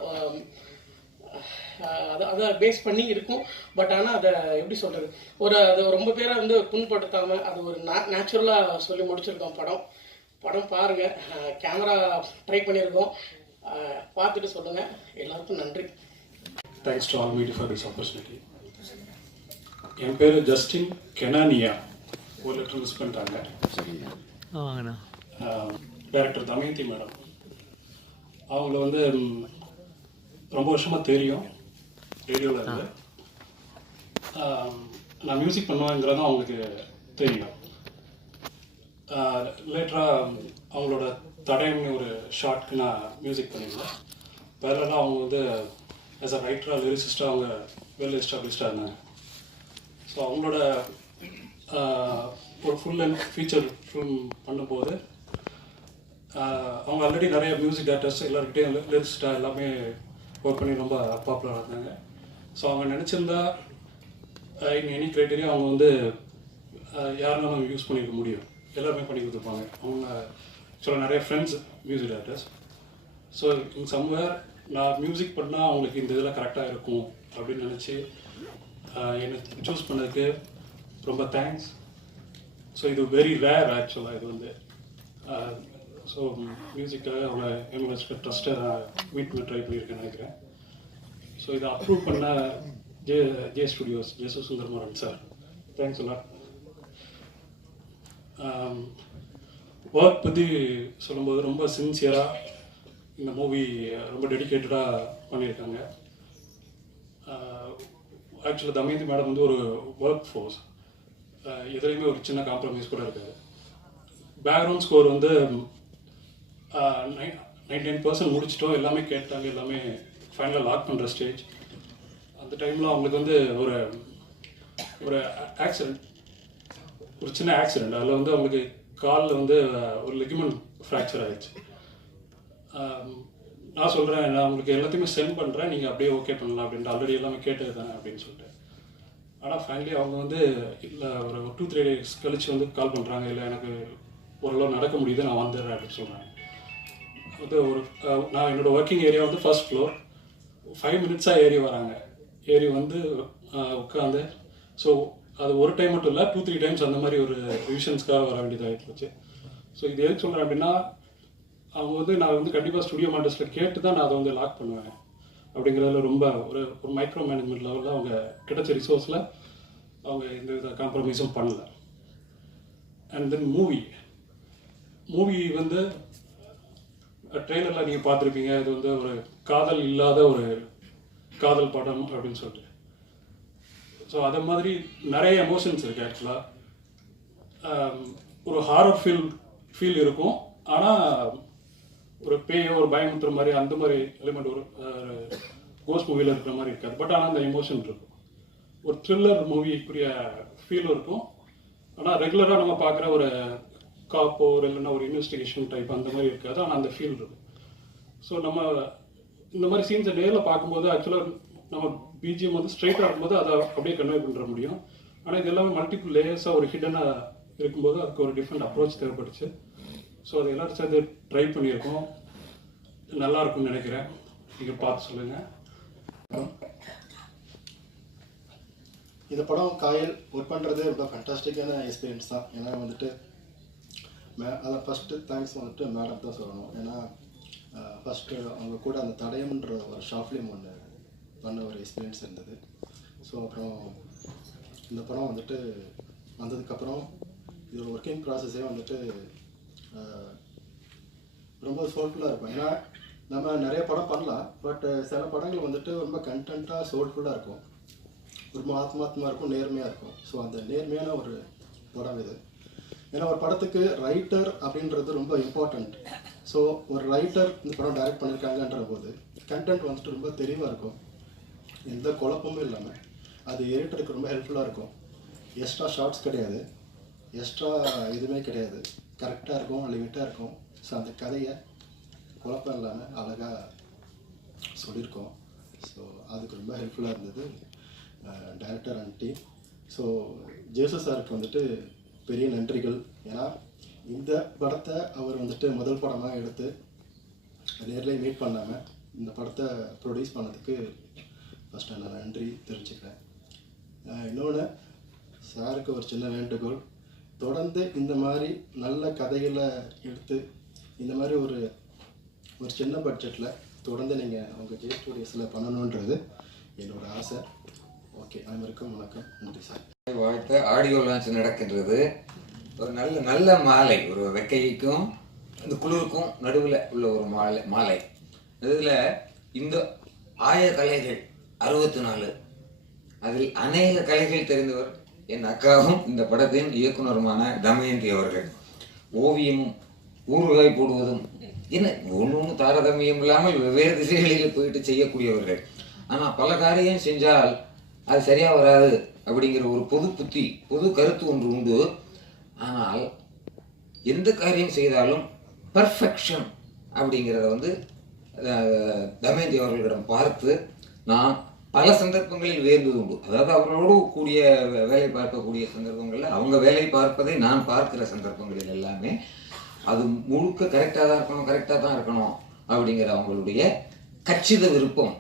அதை பேஸ் பண்ணி இருக்கும். பட் ஆனால் அதை எப்படி சொல்கிறது, அது ரொம்ப பேரை வந்து புண்படுத்தாமல் அது ஒரு நேச்சுரலாக சொல்லி முடிச்சிருக்கோம். படம் பாருங்கள். கேமரா ட்ரை பண்ணியிருக்கோம், பார்த்துட்டு சொல்லுங்கள். எல்லாருக்கும் நன்றி. Thanks to all media for this opportunity. என் பேர் ஜஸ்டின் கெனானியா, ஒரு லெட்டர் மிஸ் பண்ணிட்டாங்க. டைரக்டர் தமயந்தி மேடம், அவங்கள வந்து ரொம்ப வருஷமாக தெரியும் ரேடியோவில் இருந்து. நான் மியூசிக் பண்ணுவேங்கிறதும் அவங்களுக்கு தெரியும். லேட்டராக அவங்களோட தடயம்னு ஒரு ஷார்ட்க்கு நான் மியூசிக் பண்ணியிருந்தேன். வேறெல்லாம் அவங்க வந்து ஆஸ் அ ரைட்டராக லிரிசிஸ்டாக அவங்க வெல் எஸ்டாப்ளிஷ்டாக இருந்தாங்க. ஸோ அவங்களோட ஒரு ஃபுல் அண்ட் ஃபீச்சர் ஃபிலிம் பண்ணும்போது அவங்க ஆல்ரெடி நிறைய மியூசிக் டேரக்டர்ஸ் எல்லாருக்கிட்டையும் லிரிசிஸ்டாக எல்லாமே ஒர்க் பண்ணி ரொம்ப பாப்புலராக இருந்தாங்க. ஸோ அவங்க நினச்சிருந்தா இன் எனி க்ரைட்டீரியா அவங்க வந்து யாருனாலும் யூஸ் பண்ணிக்க முடியும், எல்லாருமே பண்ணி கொடுத்துருப்பாங்க. அவங்க ஆக்சுவலாக நிறைய friends music directors. So in somewhere நான் மியூசிக் பண்ணால் அவங்களுக்கு இந்த இதெல்லாம் கரெக்டாக இருக்கும் அப்படின்னு நினச்சி என்னை சூஸ் பண்ணதுக்கு ரொம்ப தேங்க்ஸ். ஸோ இது வெரி ரேர் ஆக்சுவலாக இது வந்து. ஸோ மியூசிக்காக அவங்க எங்களோட ட்ரஸ்ட்டை நான் மீட் பண்ண ட்ரை பண்ணியிருக்கேன்னு நினைக்கிறேன். ஸோ இதை அப்ரூவ் பண்ண ஜே ஸ்டுடியோஸ் ஜெசு சுந்தரமரன் சார், தேங்க்ஸ் எல்லாம். ஒர்க் பற்றி சொல்லும்போது ரொம்ப சின்சியராக இந்த மூவி ரொம்ப டெடிக்கேட்டடாக பண்ணியிருக்காங்க. ஆக்சுவலாக தமயந்தி மேடம் வந்து ஒரு ஒர்க் ஃபோர்ஸ், எதுலேயுமே ஒரு சின்ன காம்ப்ரமைஸ் கூட இருக்காது. பேக்ரவுண்ட் ஸ்கோர் வந்து 99% முடிச்சிட்டோம், எல்லாமே கேட்டாங்க, எல்லாமே ஃபைனலாக லாக் பண்ணுற ஸ்டேஜ். அந்த டைமில் அவங்களுக்கு வந்து ஒரு ஆக்சிடெண்ட், ஒரு சின்ன ஆக்சிடெண்ட். அதில் வந்து அவங்களுக்கு காலில் வந்து ஒரு லிகமெண்ட் ஃப்ராக்சர் ஆகிடுச்சு. நான் சொல்கிறேன், நான் உங்களுக்கு எல்லாத்தையுமே சென்ட் பண்ணுறேன், நீங்கள் அப்படியே ஓகே பண்ணலாம் அப்படின்ட்டு, ஆல்ரெடி எல்லாமே கேட்டது தானே அப்படின்னு சொல்லிட்டு. ஆனால் ஃபைனலி அவங்க வந்து இல்லை ஒரு 2-3 days கழித்து வந்து கால் பண்ணுறாங்க, இல்லை எனக்கு ஓரளவு நடக்க முடியுது, நான் வந்துடுறேன் அப்படின்னு சொல்கிறாங்க. வந்து நான் என்னோடய ஒர்க்கிங் ஏரியா வந்து ஃபர்ஸ்ட் ஃப்ளோர், 5 minutes ஏறி வராங்க. ஏறி வந்து உட்காந்து, ஸோ அது ஒரு டைம் மட்டும் இல்லை 2-3 times அந்த மாதிரி ஒரு ரிவிஷன்ஸ்க்காக வர வேண்டியதாக போச்சு. ஸோ இது எதுக்கு சொல்கிறேன் அப்படின்னா, அவங்க வந்து நான் வந்து கண்டிப்பாக ஸ்டுடியோ மாண்டர்ஸில் கேட்டு தான் நான் அதை வந்து லாக் பண்ணுவேன் அப்படிங்கிறதுல ரொம்ப ஒரு மைக்ரோ மேனேஜ்மெண்ட் லெவலில் அவங்க கிடைச்ச ரிசோர்ஸில் அவங்க எந்த வித காம்ப்ரமைஸும் பண்ணல. அண்ட் தென் மூவி வந்து ட்ரெய்லரில் நீங்கள் பார்த்துருப்பீங்க, இது வந்து ஒரு காதல் இல்லாத ஒரு காதல் படம் அப்படின்னு சொல்லிட்டு. ஸோ அதை மாதிரி நிறைய எமோஷன்ஸ் இருக்குது ஆக்சுவலாக. ஒரு ஹாரர் ஃபீல் இருக்கும், ஆனால் ஒரு பேயோ ஒரு பயமுத்துற மாதிரி அந்த மாதிரி எலிமெண்ட் ஒரு கோஸ்ட் மூவியில் இருக்கிற மாதிரி இருக்காது. பட் ஆனால் அந்த எமோஷன் இருக்கும். ஒரு த்ரில்லர் மூவிக்குரிய ஃபீலும் இருக்கும். ஆனால் ரெகுலராக நம்ம பார்க்குற ஒரு காப்போ இல்லைன்னா ஒரு இன்வெஸ்டிகேஷன் டைப் அந்த மாதிரி இருக்காது, ஆனால் அந்த ஃபீல் இருக்கும். ஸோ நம்ம இந்த மாதிரி சீன்ஸை நேரில் பார்க்கும்போது ஆக்சுவலாக நம்ம பிஜிஎம் வந்து ஸ்ட்ரைட்டாக இருக்கும்போது அதை அப்படியே கன்வே பண்ணுற முடியும். ஆனால் இது எல்லாமே மல்டிபிள் லேயர்ஸாக ஒரு ஹிடனாக இருக்கும்போது அதுக்கு ஒரு டிஃப்ரெண்ட் அப்ரோச் தேவைப்படுச்சு. ஸோ அதை எல்லாரும் சேர்ந்து ட்ரை பண்ணியிருக்கோம். நல்லா இருக்கும்னு நினைக்கிறேன், நீங்கள் பார்த்து சொல்லுங்கள். இந்த படம் காயல் ஒர்க் பண்ணுறது ரொம்ப ஃபண்டாஸ்டிக்கான எக்ஸ்பீரியன்ஸ் தான். ஏன்னா வந்துட்டு அதில் ஃபஸ்ட்டு தேங்க்ஸ் வந்துட்டு மேடம் தான் சொல்லணும். ஏன்னா ஃபஸ்ட்டு அவங்க கூட அந்த தடயம்ன்ற ஒரு ஷார்ட் ஃபிலிம் ஒன்று பண்ண ஒரு எக்ஸ்பீரியன்ஸ் இருந்தது. ஸோ அப்புறம் இந்த படம் வந்துட்டு வந்ததுக்கப்புறம் இதோட ஒர்க்கிங் ப்ராசஸே வந்துட்டு ரொம்ப சோல்ஃபுல்லாக இருக்கும். ஏன்னா நம்ம நிறைய படம் பண்ணலாம், பட் சில படங்கள் வந்துட்டு ரொம்ப கண்டென்ட்டாக சோல்ஃபுல்லாக இருக்கும், ரொம்ப ஆத்மாத்மா இருக்கும், நேர்மையாக இருக்கும். ஸோ அந்த நேர்மையான ஒரு படம் இது. ஏன்னா ஒரு படத்துக்கு ரைட்டர் அப்படின்றது ரொம்ப இம்பார்ட்டண்ட். ஸோ ஒரு ரைட்டர் இந்த படம் டைரக்ட் பண்ணியிருக்காங்கன்ற போது கண்டென்ட் வந்துட்டு ரொம்ப தெளிவாக இருக்கும், எந்த குழப்பமும் இல்லாமல். அது எடிட்டருக்கு ரொம்ப ஹெல்ப்ஃபுல்லாக இருக்கும். எக்ஸ்ட்ரா ஷார்ட்ஸ் கிடையாது, எக்ஸ்ட்ரா எதுவுமே கிடையாது, கரெக்டாக இருக்கும், லிமிட்டாக இருக்கும். ஸோ அந்த கதையை குழப்பம் இல்லாமல் அழகாக சொல்லியிருக்கோம். ஸோ அதுக்கு ரொம்ப ஹெல்ப்ஃபுல்லாக இருந்தது டைரக்டர் அண்ட் டீம். ஸோ ஜேசு சாருக்கு வந்துட்டு பெரிய நன்றிகள். ஏன்னா இந்த படத்தை அவர் வந்துட்டு முதல் படமாக எடுத்து நேரில் மீட் பண்ணாமல் இந்த படத்தை ப்ரொடியூஸ் பண்ணதுக்கு ஃபஸ்ட்டு நான் நன்றி தெரிஞ்சுக்கிறேன். இன்னொன்று சாருக்கு ஒரு சின்ன வேண்டுகோள், தொடர்ந்து இந்த மாதிரி நல்ல கதைகளை எடுத்து இந்த மாதிரி ஒரு சின்ன பட்ஜெட்டில் தொடர்ந்து நீங்கள் உங்கள் ஜே ஸ்டூடியோஸில் பண்ணணுன்றது என்னோட ஆசை. ஓகே, அனைவருக்கும் வணக்கம், நன்றி சார். வாழ்த்து ஆடியோ லான்ச் நடக்கின்றது. ஒரு நல்ல மாலை, ஒரு வெக்கைக்கும் இந்த குளிருக்கும் நடுவில் உள்ள ஒரு மாலை. இதில் இந்த 1000 கலைகள் 64, அதில் அநேக கலைகள் தெரிந்தவர் என் அக்காவும் இந்த படத்தின் இயக்குனருமான தமயந்தி அவர்கள். ஓவியமும் ஊறுகாய் போடுவதும் என்ன ஒன்று தாரதமியம் இல்லாமல் வெவ்வேறு திசைகளில் போயிட்டு செய்யக்கூடியவர்கள். ஆனால் பல காரியம் செஞ்சால் அது சரியாக வராது அப்படிங்கிற ஒரு பொது கருத்து ஒன்று உண்டு. ஆனால் எந்த காரியம் செய்தாலும் பர்ஃபெக்ஷன் அப்படிங்கிறத தமயந்தி அவர்களிடம் பார்த்து நான் பல சந்தர்ப்பங்களில் வேர்ந்தது உண்டு. அதாவது அவர்களோடு கூடிய வேலை பார்க்கக்கூடிய சந்தர்ப்பங்களில் அவங்க வேலை பார்ப்பதை நான் பார்க்கிற சந்தர்ப்பங்களில் எல்லாமே அது முழுக்க கரெக்டாக தான் இருக்கணும் அப்படிங்கிற அவங்களுடைய கச்சித விருப்பம்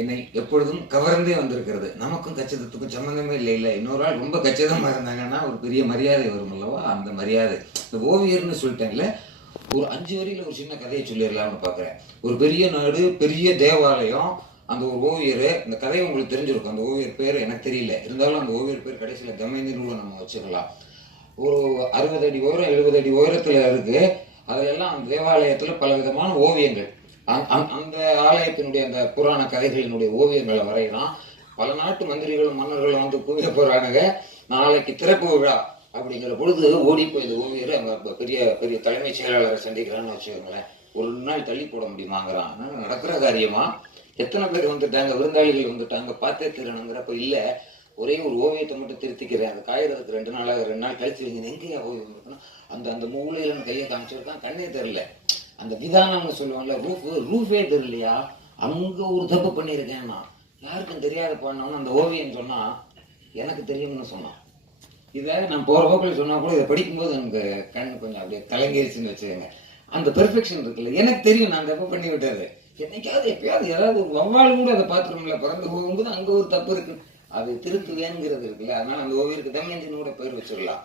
என்னை எப்பொழுதும் கவர்ந்தே வந்திருக்கிறது. நமக்கும் கச்சிதத்துக்கும் சம்மந்தமே இல்லை. இன்னொரு ஆள் ரொம்ப கச்சிதமாக இருந்தாங்கன்னா ஒரு பெரிய மரியாதை வரும் அல்லவா? அந்த மரியாதை. இந்த ஓவியர்னு சொல்லிட்டேன்ல, ஒரு 5 வரியில் ஒரு சின்ன கதையை சொல்லிடலாம்னு பார்க்குறேன். ஒரு பெரிய நாடு, பெரிய தேவாலயம், அந்த ஒரு ஓவியர், இந்த கதையை உங்களுக்கு தெரிஞ்சிருக்கும். அந்த ஓவியர் பேர் எனக்கு தெரியல, இருந்தாலும் அந்த ஓவியர் பேர் கடைசியில் தமயந்தி நூலை நம்ம வச்சுக்கலாம். ஒரு 60 அடி உயரம் 70 அடி உயரத்தில் இருக்கு. அதிலெல்லாம் அந்த தேவாலயத்தில் பல விதமான ஓவியங்கள், அந்த ஆலயத்தினுடைய அந்த புராண கதைகளினுடைய ஓவியங்களை வரையலாம். பல நாட்டு மந்திரிகளும் மன்னர்களும் குவிய போறானுங்க. நாளைக்கு திறப்பு விழா அப்படிங்கிற பொழுது ஓடி போய் இந்த ஓவியர் அங்கே பெரிய பெரிய தலைமைச் செயலாளரை சந்திக்கிறான்னு வச்சுக்கோங்களேன். ஒரு நாள் தள்ளி போட முடியுமாங்கிறான். நடக்கிற காரியமா? எத்தனை பேர் வந்துட்டாங்க, விருந்தாளிகள் வந்துட்டாங்க, பார்த்தே திருணுங்கிறப்ப இல்லை, ஒரே ஒரு ஓவியத்தை மட்டும் திருத்திக்கிறேன், அது காயறதுக்கு 2 நாள் கழிச்சு வைங்க. எங்கேயா ஓவியம் இருக்கணும்? அந்த மூலையில கையை காமிச்சிருக்கான், கண்ணே தெரியல. அந்த விதானம்னு சொல்லுவாங்கல்ல, ரூஃபே தெரியலையா, அங்க ஒரு தப்பு பண்ணியிருக்கேன் நான், யாருக்கும் தெரியாத பண்ணோன்னு அந்த ஓவியம் சொன்னா எனக்கு தெரியும்னு சொன்னான். இதை நான் போற போக்கில் சொன்னா கூட இதை படிக்கும்போது எனக்கு கண் கொஞ்சம் அப்படியே கலங்கிருச்சுன்னு வச்சுக்கோங்க. அந்த பெர்ஃபெக்ஷன் இருக்குல்ல, எனக்கு தெரியும் நான் தப்பு பண்ணி விட்டது. என்னைக்காவது எப்பயாவது ஏதாவது ஒரு வவ்வால் கூட அதை பார்த்துருமில்ல, பிறந்து போகும்போது அங்க ஒரு தப்பு இருக்கு, அது திருத்துவேங்கிறது இருக்குல்ல. அதனால அந்த ஓவியருக்கு தமயந்தினோட பேர் வச்சிடலாம்.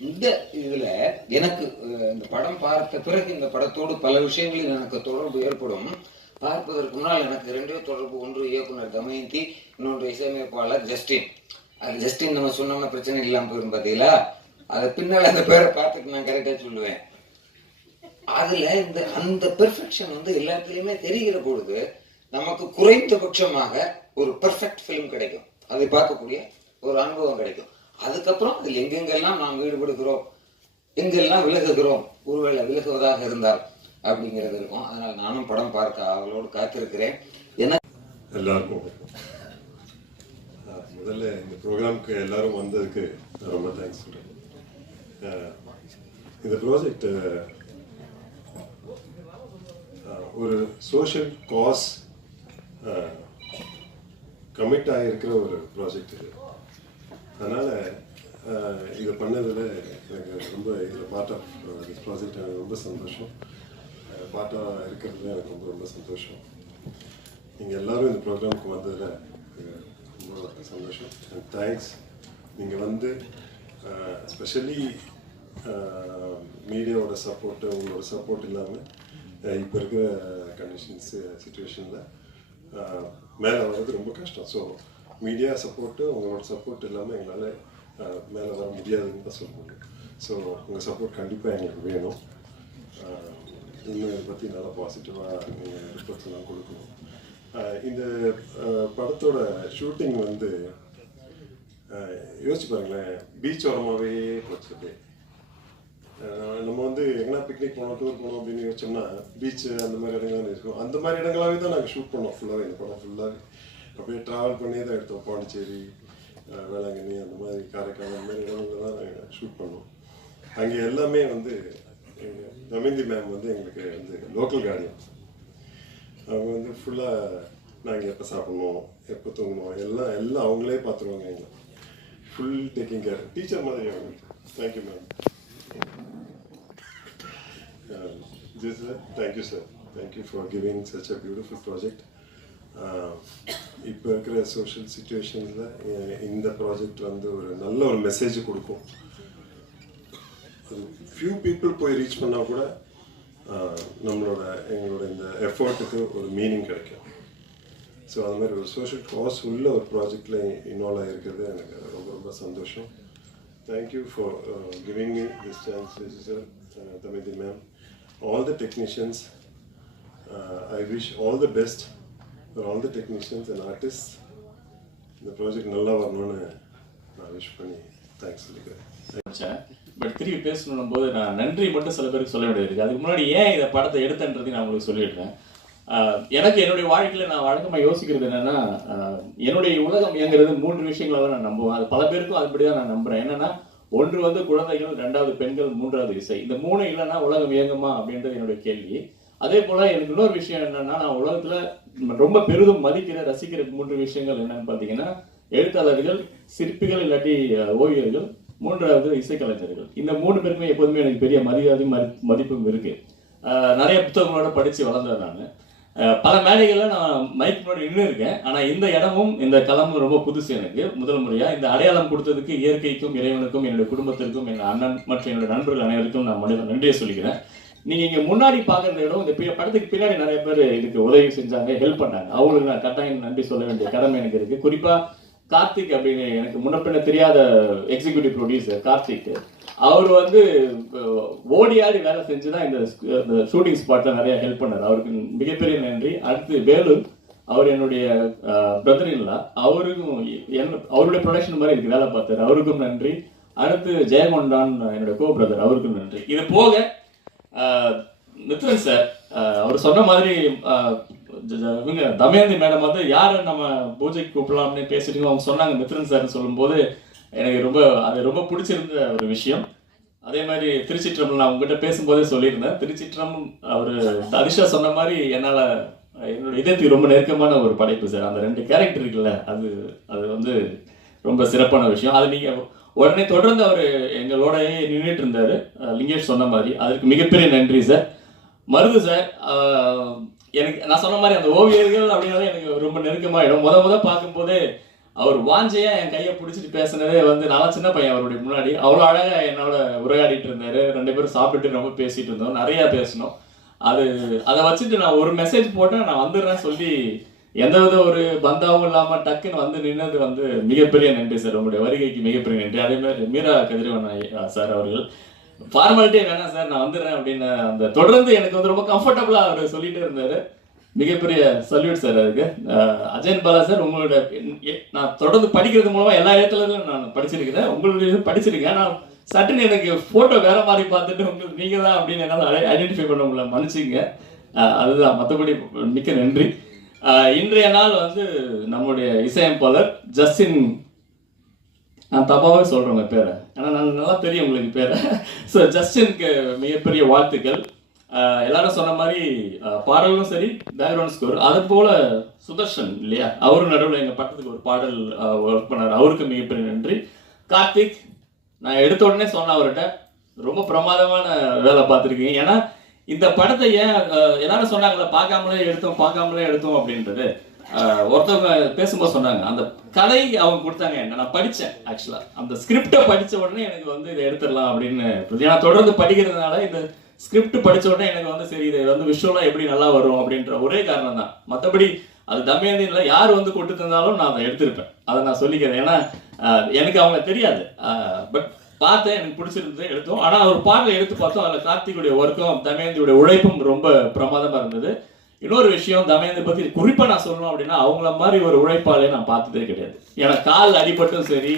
இந்த இதுல எனக்கு இந்த படம் பார்த்த பிறகு இந்த படத்தோடு பல விஷயங்களில் எனக்கு தொடர்பு ஏற்படும். பார்ப்பதற்கு முன்னால் எனக்கு 2 தொடர்பு. ஒன்று இயக்குனர் தமயந்தி, இன்னொன்று இசையமைப்பாளர் ஜஸ்டின். அது ஜஸ்டின் நம்ம சொன்னோம்னா பிரச்சனை இல்லாமல் போயிடும் பார்த்தீங்களா? அதை பின்னால் அந்த பேரை பார்த்துட்டு நான் கரெக்டாக சொல்லுவேன். அதுல அந்த பெர்ஃபெக்ஷன் எல்லாத்துலயுமே தெரிகிற பொழுது நமக்கு குறைந்தபட்சமாக ஒரு பெர்ஃபெக்ட் ஃபிலிம் கிடைக்கும். அதை பார்க்கக்கூடிய ஒரு அனுபவம் கிடைக்கும். அதுக்கப்புறம் அதில் எங்கெங்கெல்லாம் நாம் ஈடுபடுகிறோம், எங்கெல்லாம் விலகுகிறோம், ஒருவேளை விலகுவதாக இருந்தால் அப்படிங்கிறது இருக்கும். அதனால் நானும் படம் பார்க்க அவளோடு காத்திருக்கிறேன். எல்லாருக்கும் முதல்ல இந்த ப்ரோக்ராமுக்கு எல்லாரும் வந்ததுக்கு ரொம்ப தேங்க்ஸ் சொல்றேன். இந்த ப்ராஜெக்ட் ஒரு சோஷியல் காஸ் கமிட் ஆகியிருக்கிற ஒரு ப்ராஜெக்ட் இது. அதனால் இதை பண்ணதில் எனக்கு ரொம்ப இதில் பார்ட் ஆஃப் திஸ் ப்ராஜெக்ட் எனக்கு ரொம்ப சந்தோஷம். பார்ட்டாக இருக்கிறதுல எனக்கு ரொம்ப சந்தோஷம். நீங்கள் எல்லோரும் இந்த ப்ரோக்ராமுக்கு வந்ததில் ரொம்ப சந்தோஷம் அண்ட் தேங்க்ஸ். நீங்கள் ஸ்பெஷலி மீடியாவோட சப்போர்ட்டு, உங்களோட சப்போர்ட் இல்லாமல் இப்போ இருக்கிற கண்டிஷன்ஸ் சுச்சுவேஷனில் மேலே வர்றது ரொம்ப கஷ்டம். ஸோ மீடியா சப்போர்ட்டு, உங்களோட சப்போர்ட் இல்லாமல் எங்களால் மேலே வர முடியாதுன்னு தான் சொல்ல முடியும். ஸோ உங்கள் சப்போர்ட் கண்டிப்பாக எங்களுக்கு வேணும். இன்னும் இதை பற்றி நல்லா பாசிட்டிவாக நீங்கள் ரிப்போர்ட்ஸ் எல்லாம் கொடுக்கணும். இந்த படத்தோட ஷூட்டிங் யோசிச்சு பாருங்களேன், பீச் ஓரமாகவே போச்சு. நம்ம எங்கன்னா பிக்னிக் போனோம், டூர் போனோம் அப்படின்னு யோசிச்சோம்னா பீச்சு அந்த மாதிரி இடங்கள்லாம் இருக்கும். அந்த மாதிரி இடங்களாகவே தான் நாங்கள் ஷூட் பண்ணோம். ஃபுல்லாகவே இந்த படம் ஃபுல்லாகவே அப்படியே ட்ராவல் பண்ணி தான் எடுத்தோம். பாண்டிச்சேரி, வேளாங்கண்ணி, அந்த மாதிரி காரைக்கால், அந்த மாதிரி இடங்கள்ல தான் நாங்கள் ஷூட் பண்ணோம். அங்கே எல்லாமே தமயந்தி மேம் எங்களுக்கு லோக்கல் கார்டியன். அவங்க வந்து ஃபுல்லாக நாங்கள் எப்போ சாப்பிடணும் எப்போ தூங்கணும் எல்லாம் அவங்களே பார்த்துருவாங்க எங்களை ஃபுல் டேக்கிங் கேர் டீச்சர் மாதிரி அவங்க. Thank you ma'am. This sir, thank you sir. Thank you for giving such a beautiful project. இப்போ இருக்கிற சோஷியல் சுச்சுவேஷன்ஸில் இந்த ப்ராஜெக்ட் வந்து ஒரு நல்ல ஒரு மெசேஜ் கொடுக்கும். அது ஃபியூ பீப்புள் போய் ரீச் பண்ணால் கூட எங்களோட இந்த எஃபர்ட்டுக்கு ஒரு மீனிங் கிடைக்கும். ஸோ அது மாதிரி ஒரு சோஷியல் காஸ் உள்ள ஒரு ப்ராஜெக்டில் இன்வால்வ் ஆகிருக்கிறது எனக்கு ரொம்ப ரொம்ப சந்தோஷம். Thank you for giving me this chance sir, Tamil ma'am, all the technicians. I wish all the best for all the technicians and artists. இந்த ப்ராஜெக்ட் நல்லா வரணும்னு நான் விஷ் பண்ணி தேங்க்ஸ் சொல்லிக்கிறேன். பட் திருப்பி பேசணும் போது நான் நன்றி மட்டும் சில பேருக்கு சொல்ல வேண்டியது இருக்குது. அதுக்கு முன்னாடி ஏன் இதை படத்தை எடுத்தேன்றதையும் நான் உங்களுக்கு சொல்லிடுறேன். எனக்கு என்னுடைய வாழ்க்கையில் நான் வழக்கமாக யோசிக்கிறது என்னென்னா, என்னுடைய உலகம் இயங்குறது 3 விஷயங்களாக நான் நம்புவேன். அது பல பேருக்கும் அதுபடி தான் நான் நம்புகிறேன். என்னென்னா, ஒன்று வந்து குழந்தைகள், 2வது பெண்கள், 3வது இசை. இந்த 3 இல்லைன்னா உலகம் இயங்குமா அப்படின்றது என்னுடைய கேள்வி. அதே போல் எனக்கு இன்னொரு விஷயம் என்னென்னா, நான் உலகத்தில் ரொம்ப பெரிதும் மதிக்கிற ரசிக்கிற 3 விஷயங்கள் என்னன்னு பார்த்தீங்கன்னா, எழுத்தாளர்கள், சிற்பிகள் இல்லாட்டி ஓவியர்கள், 3வது இசைக்கலைஞர்கள். இந்த 3 பேருக்குமே எப்போதுமே எனக்கு பெரிய மரியாதையும் மதிப்பும் இருக்குது. நிறைய புத்தகங்களோட படித்து வளர்ந்தேன் நான். பல மேடைகளில் நான் மைக் முன்னாடி நின்று இருக்கேன். ஆனால் இந்த இடமும் இந்த களமும் ரொம்ப புதுசு எனக்கு. முதல் முறையாக இந்த அடையாளம் கொடுத்ததுக்கு இயற்கைக்கும், இறைவனுக்கும், என்னுடைய குடும்பத்திற்கும், என் அண்ணன் மற்றும் என்னுடைய நண்பர்கள் அனைவருக்கும் நான் நன்றியை சொல்லிக்கிறேன். நீங்கள் இங்கே முன்னாடி பார்க்குற இடம், இந்த படத்துக்கு பின்னாடி நிறைய பேர் இதுக்கு உதவி செஞ்சாங்க, ஹெல்ப் பண்ணாங்க. அவங்களுக்கு நான் கட்டாயம் நன்றி சொல்ல வேண்டிய கடமை எனக்கு இருக்குது. குறிப்பாக கார்த்திக் அப்படின்னு எனக்கு முன்னப்பின்ன தெரியாத எக்ஸிக்யூட்டிவ் ப்ரொடியூசர் கார்த்திக், அவர் வந்து ஓடியாடி வேலை செஞ்சு தான் இந்த ஷூட்டிங் ஸ்பாட்டில் நிறைய ஹெல்ப் பண்ணார். அவருக்கு மிகப்பெரிய நன்றி. அடுத்து வேலூர், அவர் என்னுடைய பிரதர்-இன்-லா, அவருக்கும் அவருடைய ப்ரொடக்ஷன் மாதிரி இதுக்கு வேலை பார்த்தார், அவருக்கும் நன்றி. அடுத்து ஜெயகொண்டான், என்னுடைய கோ பிரதர், அவருக்கும் நன்றி. இது போக மித்ரன் சார், அவர் சொன்ன மாதிரி இவங்க தமயந்தி மேடம் வந்து யாரை நம்ம பூஜைக்கு கூப்பிடலாம்னு பேசிட்டு அவங்க சொன்னாங்க மித்ரன் சார்னு சொல்லும்போது எனக்கு அது ரொம்ப பிடிச்சிருந்த ஒரு விஷயம். அதே மாதிரி திருச்சிற்றம்பலம் நான் உங்ககிட்ட பேசும்போதே சொல்லியிருந்தேன். திருச்சிற்றம்பலம் அவர் அதிஷா சொன்ன மாதிரி என்னால் என்னோட இதயத்துக்கு ரொம்ப நெருக்கமான ஒரு படைப்பு சார். அந்த 2 கேரக்டர் இருக்குல்ல, அது வந்து ரொம்ப சிறப்பான விஷயம். அது நீங்கள் உடனே தொடர்ந்து அவர் எங்களோடயே நின்றுட்டு இருந்தார், லிங்கேஷ் சொன்ன மாதிரி. அதுக்கு மிகப்பெரிய நன்றி சார். மருது சார், எனக்கு நான் சொன்ன மாதிரி அந்த ஓவியர்கள் அப்படின்னாலே எனக்கு ரொம்ப நெருக்கமாகிடும். முத பார்க்கும்போதே அவர் வாஞ்சையா என் கையை பிடிச்சிட்டு பேசினதே வந்து நான் சின்ன பையன் அவருடைய முன்னாடி அவ்வளோ அழகாக என்னோட உரையாடிட்டு இருந்தார். 2 பேரும் சாப்பிட்டுட்டு ரொம்ப பேசிட்டு இருந்தோம், நிறையா பேசினோம். அதை வச்சுட்டு நான் ஒரு மெசேஜ் போட்டேன், நான் வந்துடுறேன் சொல்லி எந்தவித ஒரு பந்தாவும் இல்லாமல் டக்குன்னு வந்து நின்னது வந்து மிகப்பெரிய நன்றி சார். உங்களுடைய வருகைக்கு மிகப்பெரிய நன்றி. அதே மாதிரி மீரா கதிரவன் சார் அவர்கள் ஃபார்மாலிட்டியே வேணாம் சார் நான் வந்துடுறேன் அப்படின்னு அந்த தொடர்ந்து எனக்கு வந்து ரொம்ப கம்ஃபர்டபுளாக அவர் சொல்லிட்டு இருந்தார். மிகப்பெரிய சல்யூட் சார் அதுக்கு. அஜயன் பாலா சார், உங்களோட நான் தொடர்ந்து படிக்கிறது மூலமாக எல்லா இடத்துலையும் நான் படிச்சிருக்கிறேன், உங்களுடைய படிச்சிருக்கேன். நான் சட்டுன்னு எனக்கு ஃபோட்டோ வேற மாதிரி பார்த்துட்டு உங்களுக்கு நீங்கள் தான் அப்படின்னு என்னால் ஐடென்டிஃபை பண்ண உங்களை மன்னிச்சிங்க. அதுதான், மற்றபடி மிக்க நன்றி. இன்றைய நாள் வந்து நம்முடைய இசையமைப்பாளர் ஜஸ்டின், நான் தப்பாகவே சொல்கிறேன் பேரை, ஆனால் நான் நல்லா தெரியும் உங்களுக்கு பேரை. ஸோ ஜஸ்டினுக்கு மிகப்பெரிய வாழ்த்துக்கள். எல்லாரும் சொன்ன மாதிரி பாடலும் சரி, பேக்ரவுண்ட் ஸ்கோர், அது போல சுதர்ஷன் இல்லையா, அவரும் நடுவில் எங்கள் படத்துக்கு ஒரு பாடல் ஒர்க் பண்ணார், அவருக்கு மிகப்பெரிய நன்றி. கார்த்திக், நான் எடுத்த உடனே சொன்னேன் அவர்கிட்ட, ரொம்ப பிரமாதமான வேலை பார்த்துருக்கீங்க. ஏன்னா இந்த படத்தை ஏன் எல்லாரும் சொன்னாங்களே பார்க்காமலே எடுத்தோம் அப்படின்றது, ஒருத்தவங்க பேசும்போது சொன்னாங்க, அந்த கதை அவங்க கொடுத்தாங்க, என்ன நான் படித்தேன். ஆக்சுவலாக அந்த ஸ்கிரிப்டை படித்த உடனே எனக்கு வந்து இதை எடுத்துடலாம் அப்படின்னு, ஏன்னா தொடர்ந்து படிக்கிறதுனால இந்த ஸ்கிரிப்ட் படித்த உடனே எனக்கு வந்து சரி இதை வந்து விஷுவலாக எப்படி நல்லா வரும் அப்படின்ற ஒரே காரணம் தான். மற்றபடி அது தமயந்தியில் யார் வந்து கொண்டு தந்தாலும் நான் அதை எடுத்திருப்பேன், அதை நான் சொல்லிக்கிறேன். ஏன்னா எனக்கு அவங்க தெரியாது, பட் பார்த்தேன், எனக்கு பிடிச்சிருந்து எடுத்தோம். ஆனால் ஒரு பாடலை எடுத்து பார்த்தோம், அதில் கார்த்திகுடைய ஒர்க்கும் தமயந்தியுடைய உழைப்பும் ரொம்ப பிரமாதமாக இருந்தது. இன்னொரு விஷயம், தமயந்தி பற்றி குறிப்பாக நான் சொல்லணும் அப்படின்னா, அவங்கள மாதிரி ஒரு உழைப்பாளே நான் பார்த்ததே கிடையாது. ஏன்னா கால் அடிபட்டும் சரி,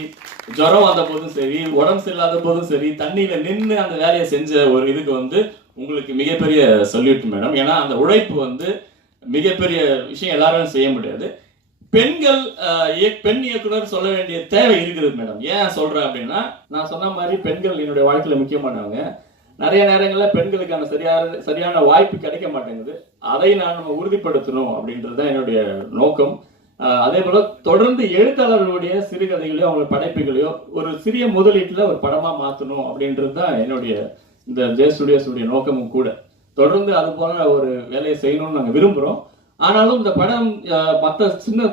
ஜுரம் வந்த போதும் சரி, உடம்பு சரியில்லாத போதும் சரி, தண்ணியில் நின்று அந்த வேலையை செஞ்ச ஒரு இதுக்கு வந்து உங்களுக்கு மிகப்பெரிய சல்யூட் மேடம். ஏன்னா அந்த உழைப்பு வந்து மிகப்பெரிய விஷயம், எல்லாரும் செய்ய முடியாது. பெண்கள் பெண் இயக்குனர் சொல்ல வேண்டிய தேவை இருக்குது மேடம். ஏன் சொல்கிறேன் அப்படின்னா, நான் சொன்ன மாதிரி பெண்கள் என்னுடைய வாழ்க்கையில் முக்கியமானவங்க. நிறைய நேரங்களில் பெண்களுக்கான சரியான வாய்ப்பு கிடைக்க மாட்டேங்குது. அதை நம்ம உறுதிப்படுத்தணும் அப்படின்றது தான் என்னுடைய நோக்கம். அதே போல தொடர்ந்து எழுத்தாளர்களுடைய சிறுகதைகளையோ அவங்க படைப்புகளையோ ஒரு சிறிய முதலீட்டில் ஒரு படமாக மாற்றணும் அப்படின்றது தான் என்னுடைய இந்த ஜே ஸ்டுடியோஸுடைய நோக்கமும் கூட. தொடர்ந்து அது போல ஒரு வேலையை செய்யணும்னு நாங்கள் விரும்புகிறோம். ஆனாலும் இந்த படம் மற்ற சின்ன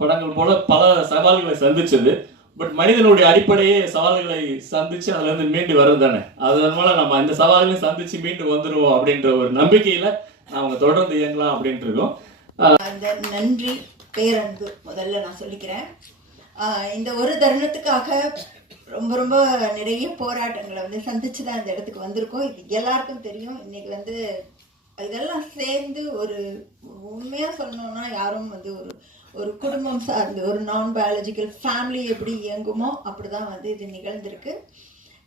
படங்கள் போல பல சவால்களை சந்திச்சது. பட் மனிதனுடைய அடிப்படையே சவால்களை சந்திச்சு அதுல இருந்து மீண்டு வர்றது தானே. அதனால நம்ம அந்த சவால்களையும் சந்திச்சு மீண்டு வந்துடுவோம் அப்படின்ற ஒரு நம்பிக்கையில அவங்க தொடர்ந்து இயங்கலாம் அப்படின்ட்டு இருக்கோம். அந்த நன்றி பேரன்பு முதல்ல நான் சொல்லிக்கிறேன். இந்த ஒரு தருணத்துக்காக ரொம்ப ரொம்ப நிறைய போராட்டங்களை வந்து சந்திச்சு தான் இந்த இடத்துக்கு வந்திருக்கோம். இது எல்லாருக்கும் தெரியும். இன்னைக்கு வந்து இதெல்லாம் சேர்ந்து ஒரு உண்மையாக சொல்லணும்னா யாரும் வந்து ஒரு குடும்பம் சார்ந்து ஒரு நான் பயாலஜிக்கல் ஃபேமிலி எப்படி இயங்குமோ அப்படி தான் வந்து இது நிகழ்ந்திருக்கு.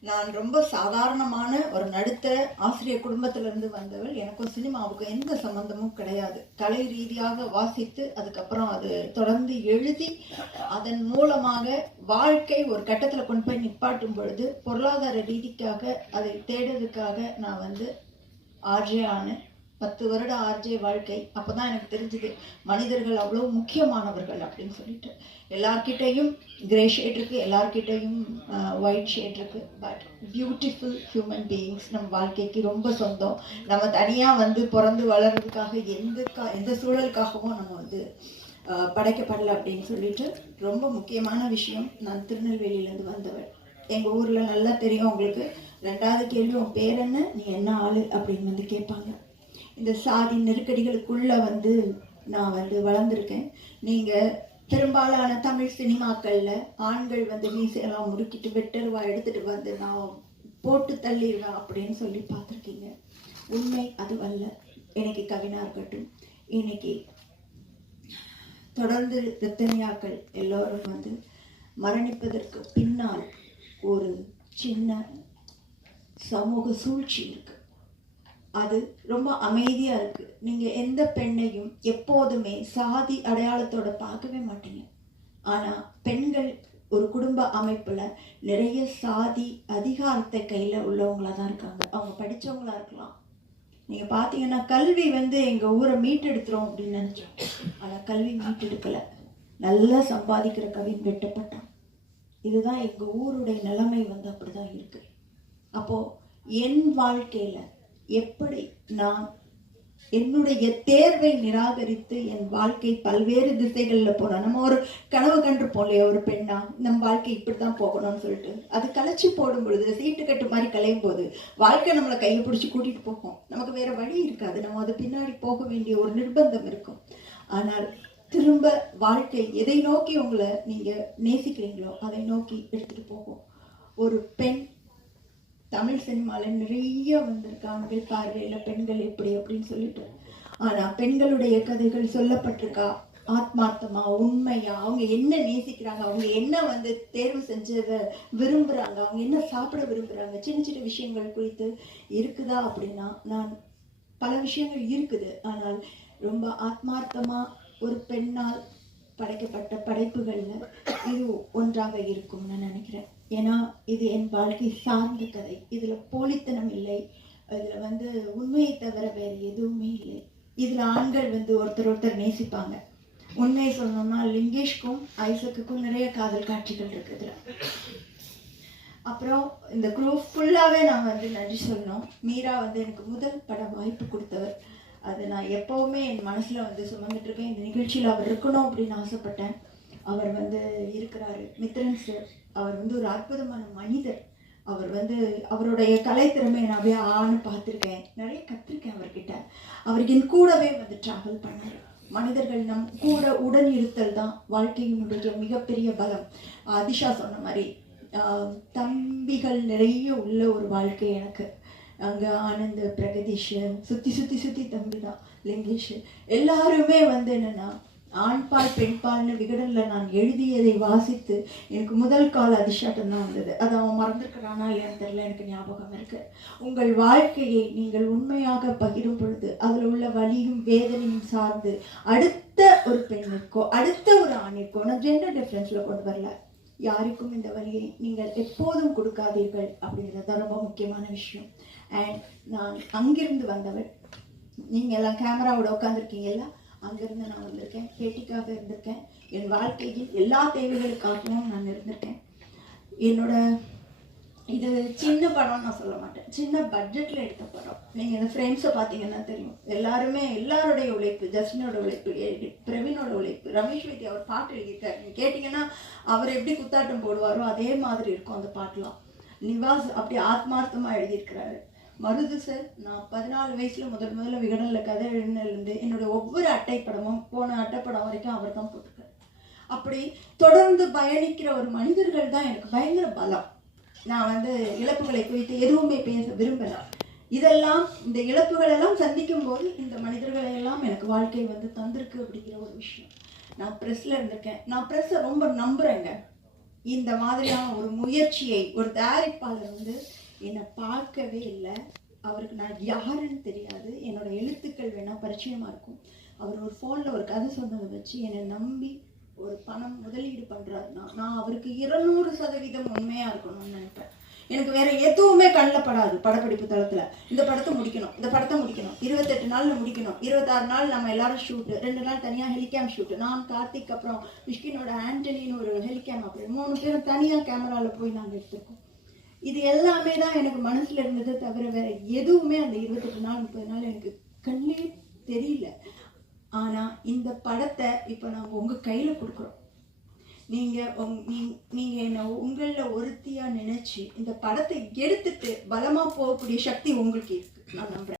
நான் ரொம்ப சாதாரணமான ஒரு நடுத்தர ஆசிரியர் குடும்பத்திலேருந்து வந்தவள். எனக்கும் சினிமாவுக்கும் எந்த சம்மந்தமும் கிடையாது. கலை ரீதியாக வாசித்து அதுக்கப்புறம் அது தொடர்ந்து எழுதி அதன் மூலமாக வாழ்க்கை ஒரு கட்டத்தில் கொண்டு போய் நிப்பாட்டும் பொழுது பொருளாதார ரீதிக்காக அதை தேடுறதுக்காக நான் வந்து ஆர்ஜே ஆனேன். 10 வருட ஆர்ஜே வாழ்க்கை. அப்போ தான் எனக்கு தெரிஞ்சுது மனிதர்கள் அவ்வளோ முக்கியமானவர்கள் அப்படின்னு சொல்லிட்டு. எல்லார்கிட்டையும் கிரே ஷேட் இருக்குது, எல்லார்கிட்டையும் ஒயிட் ஷேட் இருக்குது. பட் பியூட்டிஃபுல் ஹியூமன் பீயிங்ஸ் நம்ம வாழ்க்கைக்கு ரொம்ப சொந்தம். நம்ம தனியாக வந்து பிறந்து வளர்றதுக்காக எந்த சூழலுக்காகவும் நம்ம வந்து படைக்கப்படலை அப்படின்னு சொல்லிட்டு ரொம்ப முக்கியமான விஷயம். நான் திருநெல்வேலியிலேருந்து வந்தவள். எங்கள் ஊரில் நல்லா தெரியும் உங்களுக்கு. 2வது கேள்வி உன் பேர் என்ன, நீ என்ன ஆள் அப்படின்னு வந்து கேட்பாங்க. இந்த சாதி நெருக்கடிகளுக்குள்ளே வந்து நான் வந்து வளர்ந்துருக்கேன். நீங்கள் பெரும்பாலான தமிழ் சினிமாக்களில் ஆண்கள் வந்து மீசையெல்லாம் முறுக்கிட்டு வெட்டருவா எடுத்துகிட்டு வந்து நான் போட்டு தள்ளிடுவேன் அப்படின்னு சொல்லி பார்த்துருக்கீங்க. உண்மை அதுவல்ல. இன்னைக்கு கவினா இருக்கட்டும், இன்னைக்கு தொடர்ந்து ரத்தனியாக்கள் எல்லோரும் வந்து மரணிப்பதற்கு பின்னால் ஒரு சின்ன சமூக சூழ்ச்சி இருக்குது. அது ரொம்ப அமைதியாக இருக்குது. நீங்கள் எந்த பெண்ணையும் எப்போதுமே சாதி அடையாளத்தோட பார்க்கவே மாட்டீங்க. ஆனால் பெண்கள் ஒரு குடும்ப அமைப்பில் நிறைய சாதி அதிகாரத்தை கையில் உள்ளவங்களாக தான் இருக்காங்க. அவங்க படித்தவங்களாக இருக்கலாம். நீங்கள் பார்த்தீங்கன்னா கல்வி வந்து எங்கள் ஊரை மீட்டெடுத்துரும் அப்படின்னு நினச்சோம். ஆனால் கல்வி மீட்டெடுக்கலை. நல்லா சம்பாதிக்கிற கவின் வெட்டப்பட்டான். இதுதான் எங்கள் ஊருடைய நிலைமை வந்து அப்படி தான் இருக்குது. அப்போது என் வாழ்க்கையில் எப்படி நான் என்னுடைய தேர்வை நிராகரித்து என் வாழ்க்கை பல்வேறு திசைகளில் போனோம். நம்ம ஒரு கனவு கண்டிருப்போம் இல்லையா, ஒரு பெண்ணா நம்ம வாழ்க்கை இப்படி தான் போகணும்னு சொல்லிட்டு அது கலைச்சி போடும் பொழுது சீட்டு கட்டு மாதிரி கலையும் போது வாழ்க்கை நம்மளை கையை பிடிச்சி கூட்டிகிட்டு போகும். நமக்கு வேறு வழி இருக்காது. நம்ம அது பின்னாடி போக வேண்டிய ஒரு நிர்பந்தம் இருக்கும். ஆனால் திரும்ப வாழ்க்கை எதை நோக்கி உங்களை நீங்கள் நேசிக்கிறீங்களோ அதை நோக்கி எடுத்துகிட்டு போகும். ஒரு பெண் தமிழ் சினிமாவில் நிறைய வந்திருக்காங்க பார்வையில் பெண்கள் எப்படி அப்படின்னு சொல்லிட்டு. ஆனால் பெண்களுடைய கதைகள் சொல்லப்பட்டிருக்கா ஆத்மார்த்தமா, உண்மையா, அவங்க என்ன நேசிக்கிறாங்க, அவங்க என்ன வந்து தேர்வு செஞ்சதை விரும்புகிறாங்க, அவங்க என்ன சாப்பிட விரும்புகிறாங்க, சின்ன சின்ன விஷயங்கள் குறித்து இருக்குதா அப்படின்னா நான் பல விஷயங்கள் இருக்குது. ஆனால் ரொம்ப ஆத்மார்த்தமாக ஒரு பெண்ணால் படைக்கப்பட்ட படைப்புகளில் இது ஒன்றாக இருக்கும்னு நான் நினைக்கிறேன். ஏன்னா இது என் வாழ்க்கை சார்ந்த கதை. இதில் போலித்தனம் இல்லை. இதில் வந்து உண்மையை தவிர வேறு எதுவுமே இல்லை. இதில் ஆண்கள் வந்து ஒருத்தர் நேசிப்பாங்க. உண்மையை சொல்லணும்னா லிங்கேஷ்க்கும் ஐசக்குக்கும் நிறைய காதல் காட்சிகள் இருக்குது. அப்புறம் இந்த குரூப் ஃபுல்லாகவே நான் வந்து நன்றி சொல்லணும். மீரா வந்து எனக்கு முதல் பட வாய்ப்பு கொடுத்தவர். அது நான் எப்போவுமே என் மனசில் வந்து சுமந்துட்டுருக்கேன். இந்த நிகழ்ச்சியில் அவர் இருக்கணும் அப்படின்னு ஆசைப்பட்டேன். அவர் வந்து இருக்கிறாரு. மித்ரன் சார், அவர் வந்து ஒரு அற்புதமான மனிதர். அவர் வந்து அவருடைய கலைத்திறமையை நான் அப்படியே ஆன்னு பார்த்துருக்கேன், நிறைய கற்றுருக்கேன் அவர்கிட்ட. அவர் என் கூடவே வந்து ட்ராவல் பண்ணார். மனிதர்கள் நம் கூட உடன் இருத்தல் தான் வாழ்க்கையினுடைய மிகப்பெரிய பலம். அதிஷா சொன்ன மாதிரி தம்பிகள் நிறைய உள்ள ஒரு வாழ்க்கை எனக்கு. அங்கே ஆனந்த், பிரகதீஷ், சுற்றி தம்பி தான், லிங்கேஷ், எல்லாருமே வந்து என்னென்னா ஆண்பால் பெண்பால்னு விகடனில் நான் எழுதியதை வாசித்து எனக்கு முதல் கால் அதிர்ஷ்டம் தான் வந்தது. அது அவன் மறந்துருக்கிறானா இல்லையான்னு தெரியல, எனக்கு ஞாபகம் இருக்குது. உங்கள் வாழ்க்கையை நீங்கள் உண்மையாக பகிரும் பொழுது அதில் உள்ள வலியும் வேதனையும் சார்ந்து அடுத்த ஒரு பெண்ணிற்கோ அடுத்த ஒரு ஆணிற்கோ, நான் ஜெண்டர் டிஃப்ரென்ஸில் கொண்டு வரல, யாருக்கும் இந்த வலியை நீங்கள் எப்போதும் கொடுக்காதீர்கள் அப்படிங்கிறது தான் ரொம்ப முக்கியமான விஷயம். அண்ட் நான் அங்கிருந்து வந்தவள். நீங்கள் எல்லாம் கேமராவோட உட்காந்துருக்கீங்கல்ல, அங்கேருந்து நான் வந்திருக்கேன். பேட்டிக்காக இருந்திருக்கேன். என் வாழ்க்கையில் எல்லா தேவைகளுக்காகவும் நான் இருந்திருக்கேன். என்னோட இது சின்ன படம் நான் சொல்ல மாட்டேன், சின்ன பட்ஜெட்டில் எடுத்த படம். நீங்கள் இந்த ஃப்ரெண்ட்ஸை பார்த்தீங்கன்னா தெரியும், எல்லாருடைய உழைப்பு, ஜஸ்டினோட உழைப்பு, பிரவீனோட உழைப்பு, ரமேஷ் வைத்தி அவர் பாட்டு எழுதியிருக்காரு. நீங்கள் கேட்டிங்கன்னா அவர் எப்படி குத்தாட்டம் போடுவாரோ அதே மாதிரி இருக்கும் அந்த பாட்டெலாம். நிவாஸ் அப்படி ஆத்மார்த்தமாக எழுதியிருக்கிறாரு. மருது சார், நான் 14 வயசில் முதல்ல விகடனில் கதை எழுதினதுலேருந்து என்னோட ஒவ்வொரு அட்டைப்படமும் போன அட்டைப்படம் வரைக்கும் அவர் தான் போட்டிருக்காரு. அப்படி தொடர்ந்து பயணிக்கிற ஒரு மனிதர்கள் தான் எனக்கு பயங்கர பலம். நான் இழப்புகளை குறித்து எதுவுமே பேச விரும்பல. இதெல்லாம் இந்த இழப்புகள் எல்லாம் சந்திக்கும் போது இந்த மனிதர்களை எல்லாம் எனக்கு வாழ்க்கை தந்திருக்கு அப்படிங்கிற ஒரு விஷயம். நான் ப்ரெஸ்ல இருந்திருக்கேன். நான் ப்ரெஸ்ஸை ரொம்ப நம்புறேங்க. இந்த மாதிரியான ஒரு முயற்சியை ஒரு தயாரிப்பாளர் என்னை பார்க்கவே இல்லை. அவருக்கு நான் யாருன்னு தெரியாது. என்னோட எழுத்துக்கள் வேணா பரிச்சயமா இருக்கும். அவர் ஒரு ஃபோனில் ஒரு கதை சொன்னதை வச்சு என்னை நம்பி ஒரு பணம் முதலீடு பண்ணுறாருன்னா நான் அவருக்கு 200% உண்மையாக இருக்கணும்னு நினைப்பேன். எனக்கு வேற எதுவுமே கண்ணில் படாது. படப்பிடிப்பு தளத்தில் இந்த படத்தை முடிக்கணும், 28 நாளில் முடிக்கணும், 26 நாள் நம்ம எல்லாரும் ஷூட்டு, 2 நாள் தனியாக ஹெலிகேம் ஷூட்டு. நான், கார்த்திக், அப்புறம் மிஷ்கினோட ஆண்டனின்னு ஒரு ஹெலிகேம் ஆப்ரேட்டர், 3 பேரும் தனியாக கேமராவில் போய் நாங்கள் எடுத்திருக்கோம். இது எல்லாமே தான் எனக்கு மனசில் இருந்தது தவிர வேற எதுவுமே அந்த 28 நாள் 30 நாள் எனக்கு கண்ணே தெரியல. ஆனால் இந்த படத்தை இப்போ நாங்கள் உங்கள் கையில் கொடுக்குறோம். நீங்கள் என்னை உங்களில் ஒருத்தியாக நினச்சி இந்த படத்தை எடுத்துட்டு பலமாக போகக்கூடிய சக்தி உங்களுக்கு இருக்குது. நான் நம்புகிறேன்.